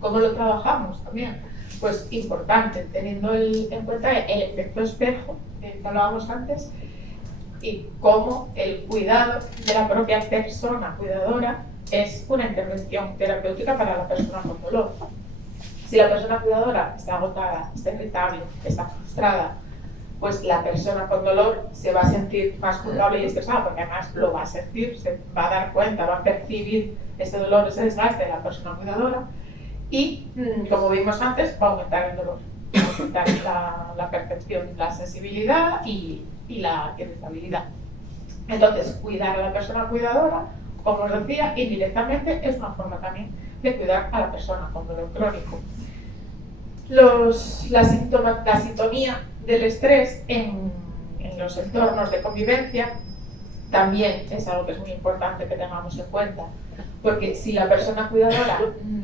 ¿Cómo lo trabajamos también? Pues importante, teniendo en cuenta el efecto espejo, que hablábamos antes, y cómo el cuidado de la propia persona cuidadora es una intervención terapéutica para la persona con dolor. Si la persona cuidadora está agotada, está irritable, está frustrada, pues la persona con dolor se va a sentir más culpable y estresada, porque además lo va a sentir, se va a dar cuenta, va a percibir ese dolor, ese desgaste de la persona cuidadora y, como vimos antes, va a aumentar el dolor, va a aumentar la percepción, la sensibilidad y la irritabilidad. Entonces, cuidar a la persona cuidadora, como os decía, indirectamente es una forma también de cuidar a la persona con dolor crónico. La sintonía del estrés en los entornos de convivencia también es algo que es muy importante que tengamos en cuenta, porque si la persona cuidadora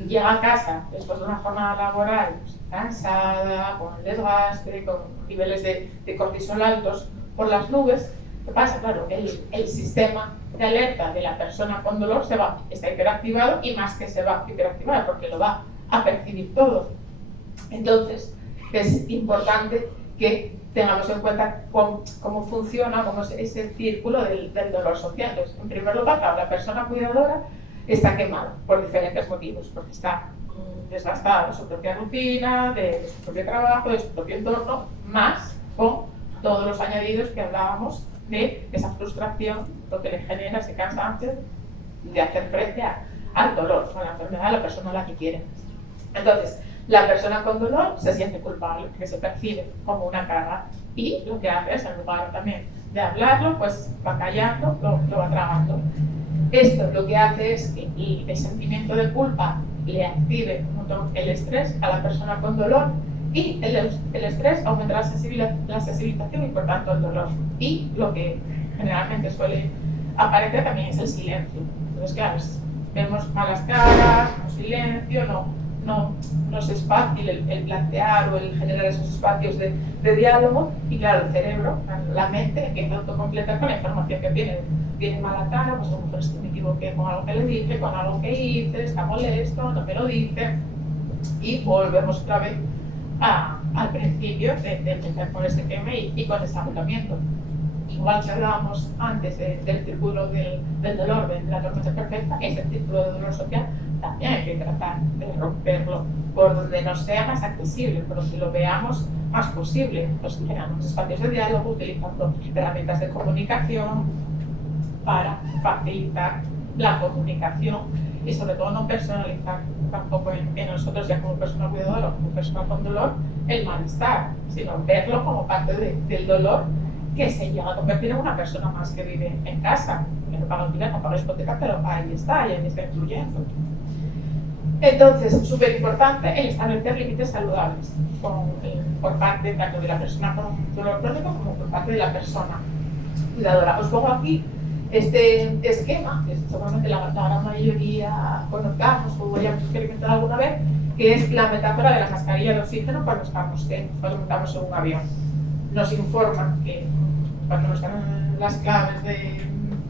llega a casa después de una jornada laboral cansada, con desgaste, con niveles de cortisol altos por las nubes, ¿qué pasa? Claro, el sistema de alerta de la persona con dolor está hiperactivado y más que se va a hiperactivar porque lo va a percibir todo. Entonces, es importante que tengamos en cuenta cómo funciona, cómo es ese círculo del dolor social. Entonces, en primer lugar, la persona cuidadora está quemada por diferentes motivos, porque está desgastada de su propia rutina, de su propio trabajo, de su propio entorno, más con todos los añadidos que hablábamos de esa frustración, lo que le genera ese cansancio de hacer frente al dolor, a la enfermedad de la persona a la que quiere. Entonces, la persona con dolor se siente culpable, que se percibe como una carga y lo que hace es, en lugar también de hablarlo, pues va callando, lo va tragando. Esto lo que hace es que el sentimiento de culpa le active un montón el estrés a la persona con dolor y el estrés aumenta la sensibilización y por tanto el dolor. Y lo que generalmente suele aparecer también es el silencio. Entonces, claro, vemos malas caras, no silencio, no es fácil el plantear o el generar esos espacios de diálogo y claro, el cerebro, la mente empieza a autocompletar con la información que tiene mala cara, pues a lo mejor es que me equivoqué con algo que le dije, con algo que hice, está molesto, no me lo dice y volvemos otra vez al principio de empezar con este tema y con este agotamiento. Igual que hablábamos antes del círculo del dolor, de la tormenta perfecta, ese círculo de dolor social también hay que tratar de romperlo por donde nos sea más accesible, por donde lo veamos más posible. Pues creamos espacios de diálogo, utilizando herramientas de comunicación para facilitar la comunicación y sobre todo no personalizar tampoco en nosotros ya como persona cuidadora o como persona con dolor el malestar, sino verlo como parte del dolor que se llega a convertir en una persona más que vive en casa, que no paga alquiler, no paga hipoteca, pero ahí está influyendo. Entonces, súper importante el establecer límites saludables por parte tanto de la persona con dolor crónico como por parte de la persona cuidadora. Os pongo aquí este esquema, que seguramente la gran mayoría conozcamos o hayamos experimentado alguna vez, que es la metáfora de la mascarilla de oxígeno cuando montamos en un avión. Nos informan que cuando nos dan las claves de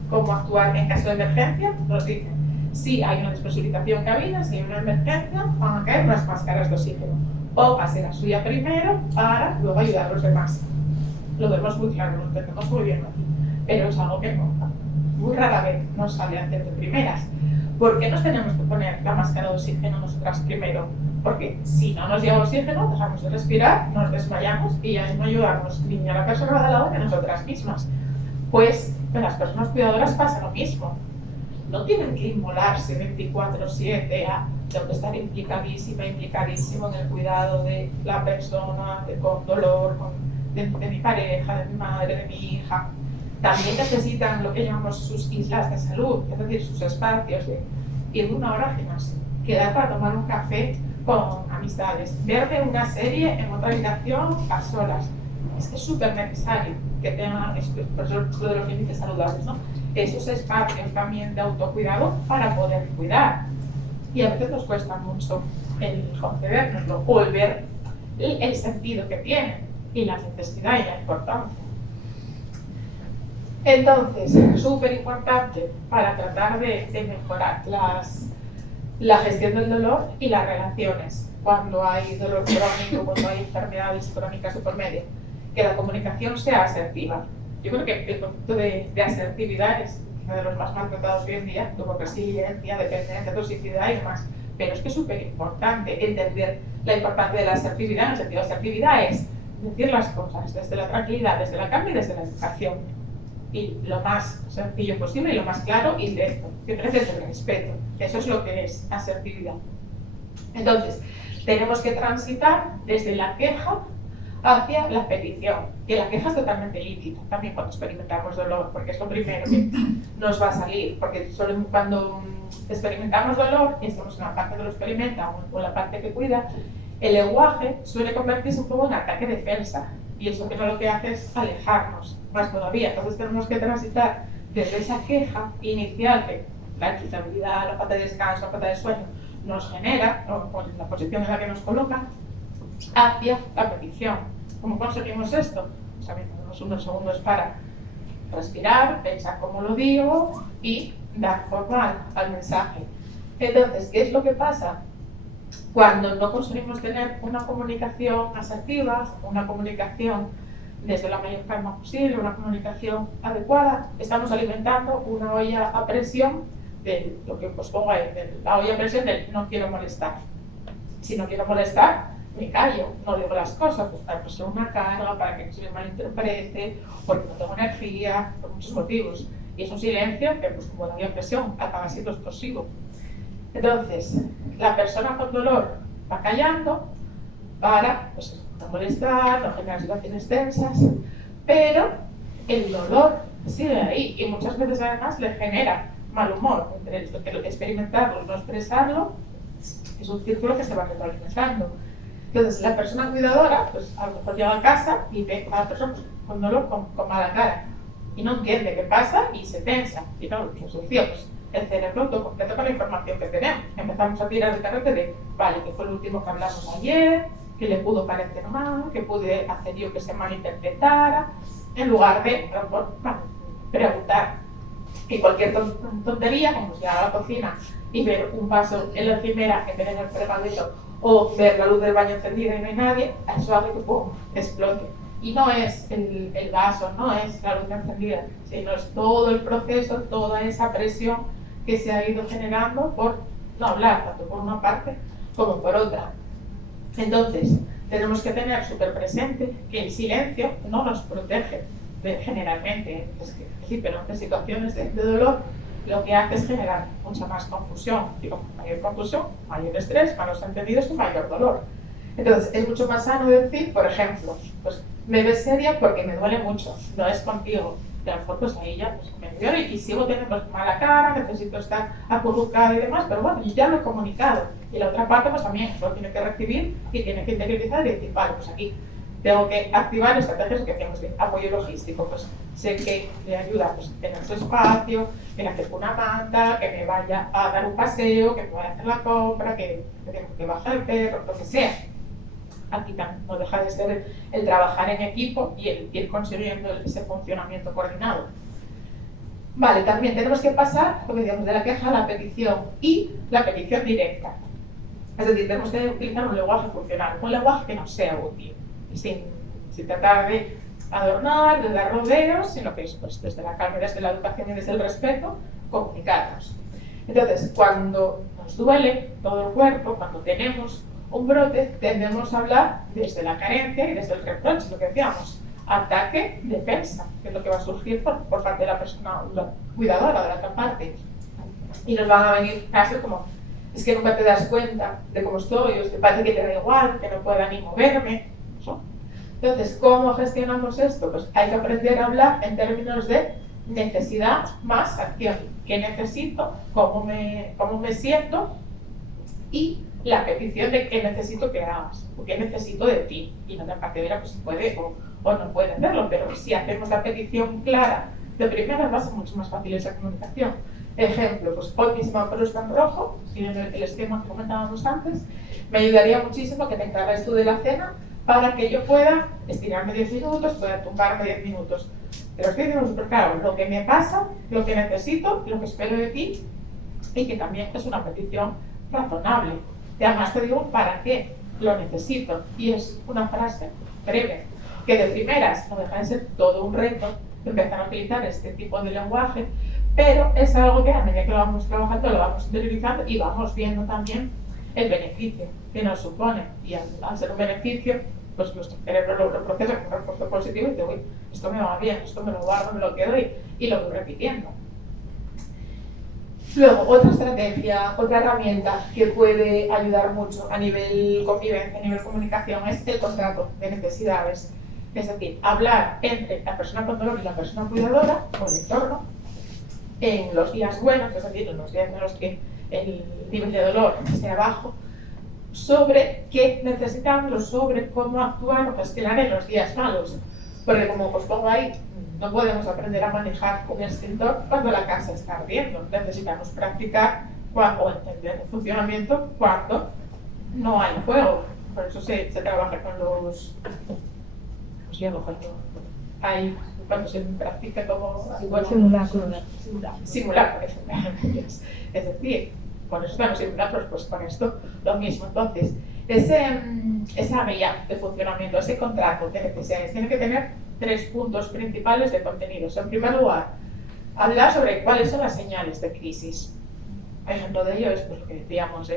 cómo actuar en caso de emergencia, nos dicen Si hay una despresurización cabina, si hay una emergencia, van a caer unas máscaras de oxígeno. Póngase la suya primero para luego ayudar a los demás. Lo vemos muy claro, lo entendemos muy bien aquí, pero es algo que muy rara vez nos sale a hacer de primeras. ¿Por qué nos tenemos que poner la máscara de oxígeno nosotras primero? Porque si no nos llega oxígeno, dejamos de respirar, nos desmayamos y ya no ayudamos ni a la persona de lado ni a nosotras mismas. Pues en las personas cuidadoras pasa lo mismo. No tienen que inmolarse 24/7 tengo que estar implicadísimo en el cuidado de la persona con dolor, de mi pareja, de mi madre, de mi hija. También necesitan lo que llamamos sus islas de salud, es decir, sus espacios de ir una hora al gimnasio, quedar para tomar un café con amistades, verme una serie en otra habitación a solas. Es que es súper necesario que tengan, por eso lo de los límites saludables, ¿no? Esos espacios también de autocuidado para poder cuidar. Y a veces nos cuesta mucho el concedérnoslo o el ver el sentido que tiene y la necesidad y la importancia. Entonces, súper importante para tratar de mejorar la gestión del dolor y las relaciones cuando hay dolor crónico, cuando hay enfermedades crónicas de por medio, que la comunicación sea asertiva. Yo creo que el concepto de asertividad es uno de los más maltratados hoy en día, como resiliencia, dependencia, toxicidad y demás. Pero es que es súper importante entender la importancia de la asertividad. En el sentido de asertividad es decir las cosas desde la tranquilidad, desde la calma y desde la educación. Y lo más sencillo posible y lo más claro y directo, siempre desde el respeto. Eso es lo que es asertividad. Entonces, tenemos que transitar desde la queja hacia la petición. Que la queja es totalmente lícita, también cuando experimentamos dolor, porque es lo primero que nos va a salir. Porque solo cuando experimentamos dolor, y estamos en la parte que lo experimenta o en la parte que cuida, el lenguaje suele convertirse un poco en ataque defensa. Y eso que no lo que hace es alejarnos más todavía. Entonces tenemos que transitar desde esa queja inicial que la irritabilidad, la falta de descanso, la falta de sueño nos genera, o la posición en la que nos coloca, hacia la petición. ¿Cómo conseguimos esto? Pues a mí unos segundos para respirar, pensar cómo lo digo y dar forma al mensaje. Entonces, ¿qué es lo que pasa? Cuando no conseguimos tener una comunicación asertiva, una comunicación desde la mayor calma posible, una comunicación adecuada, estamos alimentando una olla a presión de lo que os pongo ahí, de la olla a presión del no quiero molestar. Si no quiero molestar, me callo, no digo las cosas, pues para ser una carga, para que no se me malinterprete, porque no tengo energía, por muchos motivos. Y es un silencio que, pues como la olla a presión, acaba siendo explosivo. Entonces, la persona con dolor va callando para pues, no molestar, no generar situaciones tensas, pero el dolor sigue ahí y muchas veces además le genera mal humor. Entre experimentarlo y no expresarlo es un círculo que se va retroalimentando. Entonces, la persona cuidadora, pues a lo mejor llega a casa y ve a la persona pues, con dolor con mala cara y no entiende qué pasa y se tensa. Y no, pues decía, pues el cerebro todo completo con la información que tenemos. Empezamos a tirar el carrete de, vale, que fue el último que hablamos ayer, que le pudo parecer mal, que pude hacer yo que se malinterpretara, en lugar de preguntar. Y cualquier tontería, como llegar a la cocina y ver un vaso en la encimera en vez de en el fregadero, o ver la luz del baño encendida y no hay nadie, eso hace que ¡pum! Explote. Y no es el vaso, no es la luz encendida, sino es todo el proceso, toda esa presión que se ha ido generando por no hablar, tanto por una parte como por otra. Entonces, tenemos que tener súper presente que el silencio no nos protege generalmente, pero en situaciones de dolor lo que hace es generar mucha más confusión. Digo, mayor confusión, mayor estrés, malos entendidos y mayor dolor. Entonces, es mucho más sano decir, por ejemplo, pues me ves seria porque me duele mucho, no es contigo. Y a lo mejor pues ahí ya pues, me duele y sigo teniendo mala cara, necesito estar acurrucada y demás, pero bueno, yo ya lo he comunicado. Y la otra parte pues también lo tiene que recibir y tiene que interiorizar y decir, vale, pues aquí tengo que activar estrategias que hacemos de apoyo logístico, pues sé que me ayuda pues, a tener su espacio, que me acerque una manta, que me vaya a dar un paseo, que me vaya a hacer la compra, que tengo que bajar el perro, lo que sea. Aquí también no deja de ser el trabajar en equipo y el ir consiguiendo ese funcionamiento coordinado. Vale, también tenemos que pasar, como decíamos, de la queja a la petición y la petición directa. Es decir, tenemos que utilizar un lenguaje funcional, un lenguaje que nos sea útil, sin tratar de adornar, de dar rodeos, sino que es pues, desde la calma, desde la educación y desde el respeto, comunicarnos. Entonces, cuando nos duele todo el cuerpo, cuando tenemos un brote, tendemos a hablar desde la carencia y desde el reproche, lo que decíamos, ataque, defensa, que es lo que va a surgir por parte de la persona la cuidadora de la otra parte. Y nos van a venir casos como, es que nunca te das cuenta de cómo estoy, o es que parece que te da igual, que no pueda ni moverme. ¿No? Entonces, ¿cómo gestionamos esto? Pues hay que aprender a hablar en términos de necesidad más acción. ¿Qué necesito? ¿Cómo me siento? Y la petición de qué necesito que hagas, o qué necesito de ti. Y no te partidera pues puede o no puede hacerlo, pero si hacemos la petición clara de primera va a ser mucho más fácil esa comunicación. Ejemplo, pues hoy mi semáforo está en rojo, y en el esquema que comentábamos antes, me ayudaría muchísimo que te encargues tú de la cena para que yo pueda estirarme 10 minutos, pueda tumbarme 10 minutos. Pero estoy diciendo súper claro lo que me pasa, lo que necesito, lo que espero de ti, y que también es una petición razonable. Y además te digo para qué lo necesito. Y es una frase breve, que de primeras no deja de ser todo un reto empezar a utilizar este tipo de lenguaje, pero es algo que a medida que lo vamos trabajando, lo vamos interiorizando y vamos viendo también el beneficio que nos supone. Y al ser un beneficio, pues nuestro cerebro lo procesa como un refuerzo positivo y dice, uy, esto me va bien, esto me lo guardo, me lo quedo y lo voy repitiendo. Luego, otra estrategia, otra herramienta que puede ayudar mucho a nivel convivencia, a nivel comunicación, es el contrato de necesidades. Es decir, hablar entre la persona con dolor y la persona cuidadora, o el entorno, en los días buenos, es decir, en los días en los que el nivel de dolor esté bajo, sobre qué necesitamos, sobre cómo actuar o gestionar en los días malos. Porque como os pongo ahí, no podemos aprender a manejar un extintor cuando la casa está ardiendo. Necesitamos practicar o entender el funcionamiento cuando no hay fuego. Por eso se trabaja con los hielos, cuando se practica como simulacro. Es decir, con eso estamos simulacros, pues con esto lo mismo. Entonces, esa guía de funcionamiento, ese contrato de necesidades, tiene que tener 3 puntos principales de contenidos. En primer lugar, hablar sobre cuáles son las señales de crisis. Ejemplo de ello es pues, lo que decíamos,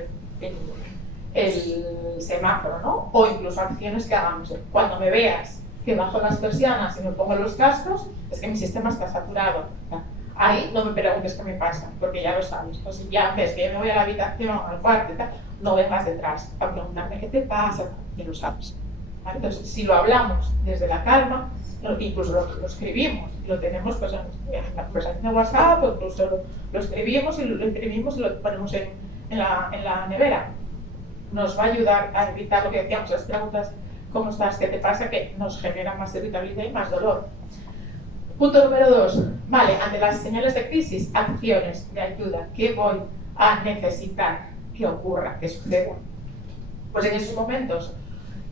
el semáforo, ¿no? O incluso acciones que hagamos. Cuando me veas que bajo las persianas y me pongo los cascos, es que mi sistema está saturado. Ahí no me preguntes qué me pasa, porque ya lo sabes. Pues si ya ves que yo me voy a la habitación, al cuarto y tal, no vengas detrás a preguntarme qué te pasa, ya lo sabes. ¿Vale? Entonces, si lo hablamos desde la calma, incluso lo escribimos y lo tenemos pues, en WhatsApp, o incluso lo escribimos y lo imprimimos y lo ponemos en la nevera, nos va a ayudar a evitar lo que decíamos, las preguntas ¿cómo estás? ¿Qué te pasa? Que nos genera más irritabilidad y más dolor. Punto número 2. Vale, ante las señales de crisis, acciones de ayuda. ¿Qué voy a necesitar que ocurra, que suceda? Pues en esos momentos,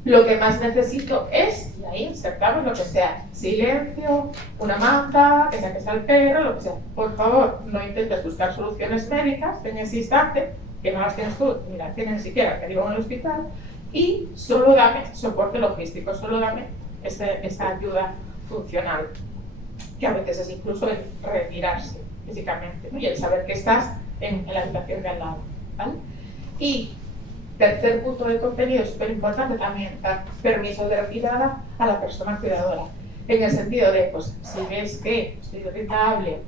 lo que más necesito es, y ahí insertamos lo que sea, silencio, una manta, que saques al perro, lo que sea. Por favor, no intentes buscar soluciones médicas en ese instante, que no las tienes tú, ni las tienes ni siquiera que digo en el hospital, y solo dame soporte logístico, solo dame esa ayuda funcional, que a veces es incluso el retirarse físicamente, ¿no? Y el saber que estás en la habitación de al lado, ¿vale? Y tercer punto de contenido, súper importante también, dar permiso de retirada a la persona cuidadora, en el sentido de, pues, si ves que estoy irritable,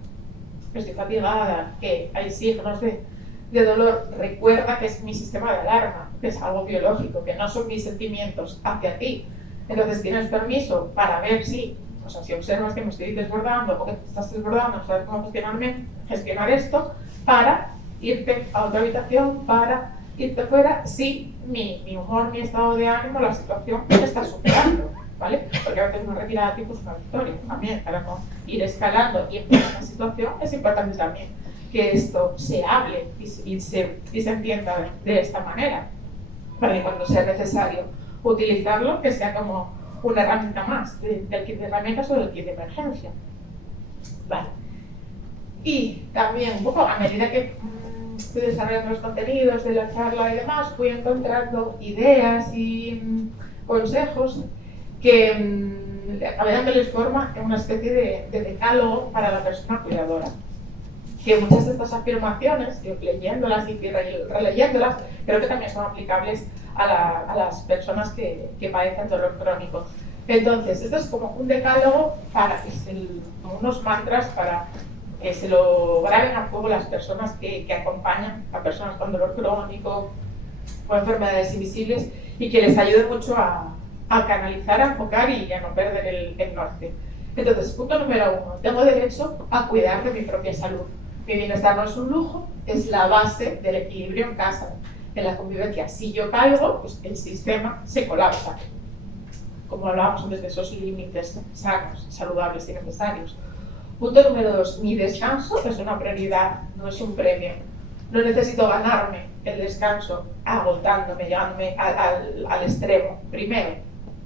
que estoy fatigada, que hay signos de dolor, recuerda que es mi sistema de alarma, que es algo biológico, que no son mis sentimientos hacia ti. Entonces tienes permiso para ver si observas que me estoy desbordando o que te estás desbordando, no sabes cómo gestionar esto, para irte a otra habitación, para irte fuera, si mi humor, mi estado de ánimo, la situación te está superando, ¿vale? Porque a veces una retirada a tiempo es una victoria. También, para no ir escalando y empeorar la situación, es importante también que esto se hable y se entienda de esta manera, para que cuando sea necesario utilizarlo, que sea como una herramienta más del kit de herramientas o del kit de emergencia. Vale. Y también, un poco a medida que fui desarrollando los contenidos de la charla y demás, fui encontrando ideas y consejos que acabé dándoles forma en una especie de decálogo para la persona cuidadora. Que muchas de estas afirmaciones, leyéndolas y releyéndolas, creo que también son aplicables a las personas que padecen dolor crónico. Entonces, esto es como un decálogo como unos mantras para que se lo graben a fuego las personas que acompañan a personas con dolor crónico o enfermedades invisibles y que les ayude mucho a canalizar, a enfocar y a no perder el norte. Entonces, punto número 1, tengo derecho a cuidar de mi propia salud. Mi bienestar no es un lujo, es la base del equilibrio en casa, en la convivencia. Si yo caigo, pues el sistema se colapsa. Como hablábamos antes de esos límites sanos, saludables y necesarios. Punto número 2, mi descanso es una prioridad, no es un premio. No necesito ganarme el descanso agotándome, llegándome al extremo. Primero,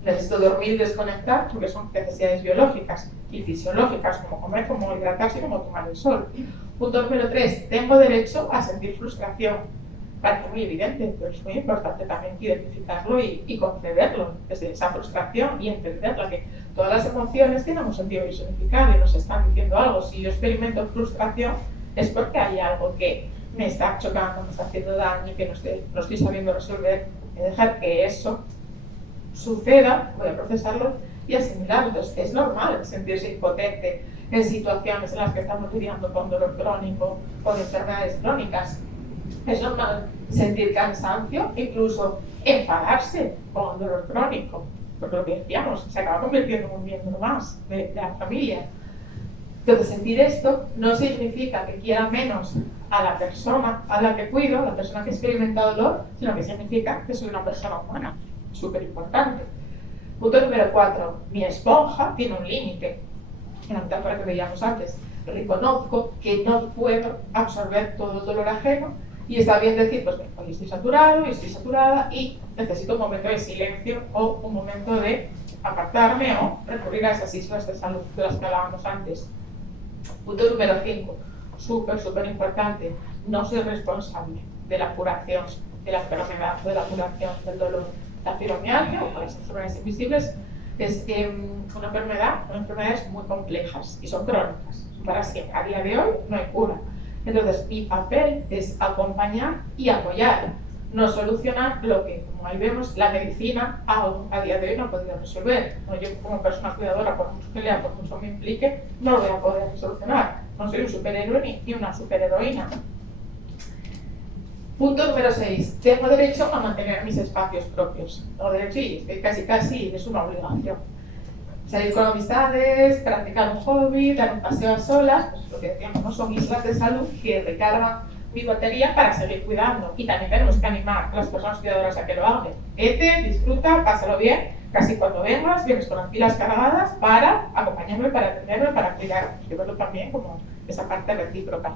necesito dormir y desconectar porque son necesidades biológicas y fisiológicas, como comer, como hidratarse, como tomar el sol. Punto número 3, tengo derecho a sentir frustración. Parece muy evidente, pero es muy importante también identificarlo y concederlo desde esa frustración y entenderla, que todas las emociones tienen un sentido y significado y nos están diciendo algo. Si yo experimento frustración es porque hay algo que me está chocando, me está haciendo daño, que no estoy sabiendo resolver. Voy a dejar que eso suceda, voy a procesarlo y asimilarlo. Entonces, es normal sentirse impotente en situaciones en las que estamos lidiando con dolor crónico, con enfermedades crónicas. Es normal sentir cansancio, incluso enfadarse con dolor crónico, porque lo que decíamos, se acaba convirtiendo en un miembro más de la familia. Entonces, sentir esto no significa que quiera menos a la persona a la que cuido, a la persona que experimenta dolor, sino que significa que soy una persona humana, súper importante. Punto número 4, mi esponja tiene un límite, en la metáfora que veíamos antes. Reconozco que no puedo absorber todo el dolor ajeno y está bien decir, pues hoy estoy saturado y estoy saturada y necesito un momento de silencio o un momento de apartarme o recurrir a esas islas de salud de las que hablábamos antes. Punto número 5, súper importante, no soy responsable de la curación de la enfermedad, de la curación del dolor. La fibromialgia o las enfermedades invisibles es una enfermedades muy complejas y son crónicas, para siempre. A día de hoy no hay cura. Entonces, mi papel es acompañar y apoyar, no solucionar lo que, como ahí vemos, la medicina a día de hoy no ha podido resolver. No, yo como persona cuidadora, por mucho que lea, por mucho me implique, no lo voy a poder solucionar. No soy un superhéroe ni una superheroína. Punto número 6. Tengo derecho a mantener mis espacios propios. Tengo derecho y casi es una obligación. Salir con amistades, practicar un hobby, dar un paseo a solas, pues lo que decíamos, ¿no? Son islas de salud que recargan mi batería para seguir cuidando. Y también tenemos que animar a las personas cuidadoras a que lo hagan. Disfruta, pásalo bien, casi cuando vengas, vienes con las pilas cargadas para acompañarme, para atenderme, para cuidar. Yo verlo también como esa parte recíproca.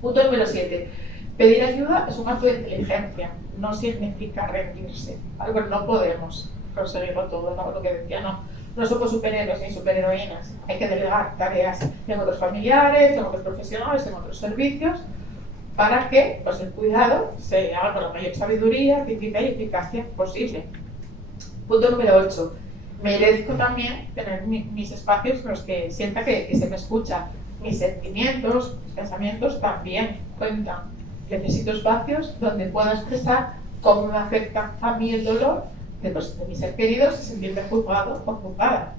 Punto número 7. Pedir ayuda es un acto de inteligencia, no significa rendirse. Algo no podemos conseguirlo todo, ¿no? Lo que decía, no somos superhéroes ni superheroínas. Hay que delegar tareas en otros familiares, en otros profesionales, en otros servicios, para que pues, el cuidado se haga con la mayor sabiduría, eficiencia y eficacia posible. Punto número 8. Merezco también tener mis espacios en los que sienta que se me escucha. Mis sentimientos, mis pensamientos también cuentan. Necesito espacios donde pueda expresar cómo me afecta a mí el dolor de mis seres queridos y sentirme juzgado o juzgada.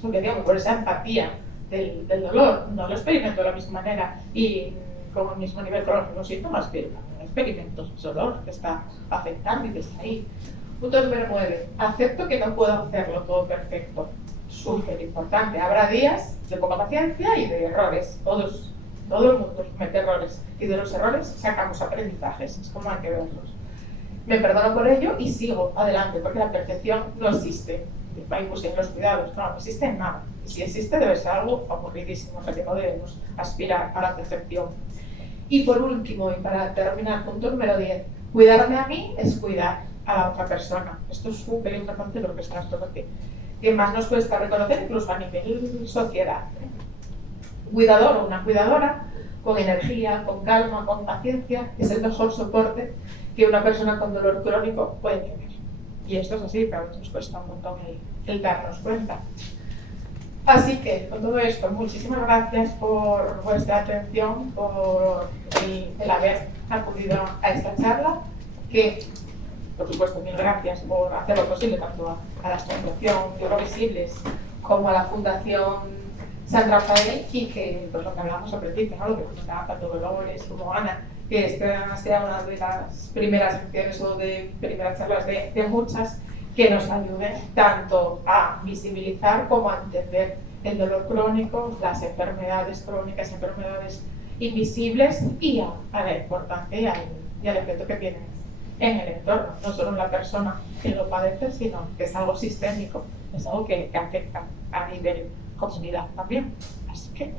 Porque digamos, por esa empatía del dolor, no lo experimento de la misma manera y con el mismo nivel con los mismos síntomas, pero experimento el dolor que está afectando y que está ahí. Punto número 9. Acepto que no puedo hacerlo todo perfecto. Súper importante. Habrá días de poca paciencia y de errores. Todo el mundo comete errores y de los errores sacamos aprendizajes, es como hay que verlos. Me perdono por ello y sigo adelante, porque la perfección no existe. Pues en los cuidados, no existe en nada. Y si existe debe ser algo aburridísimo, o sea que no debemos aspirar a la perfección. Y por último, y para terminar, punto número 10, cuidarme a mí es cuidar a la otra persona. Esto es súper importante porque es lo que más nos cuesta reconocer incluso a nivel sociedad. cuidador o una cuidadora con energía, con calma, con paciencia, es el mejor soporte que una persona con dolor crónico puede tener. Y esto es así, pero a veces nos cuesta un montón el darnos cuenta. Así que, con todo esto, muchísimas gracias por vuestra atención, por el haber acudido a esta charla, que, por supuesto, mil gracias por hacerlo posible tanto a la Fundación Eurovisibles como a la Fundación San Rafael, y que, pues lo que hablamos al principio, ¿no? Lo que comentaba tanto Dolores como Ana, que esta sea una de las primeras acciones o de primeras charlas de muchas que nos ayuden tanto a visibilizar como a entender el dolor crónico, las enfermedades crónicas, enfermedades invisibles y a la importancia y al efecto que tienen en el entorno, no solo en la persona que lo padece, sino que es algo sistémico, es algo que afecta a nivel comunidad también. Así que,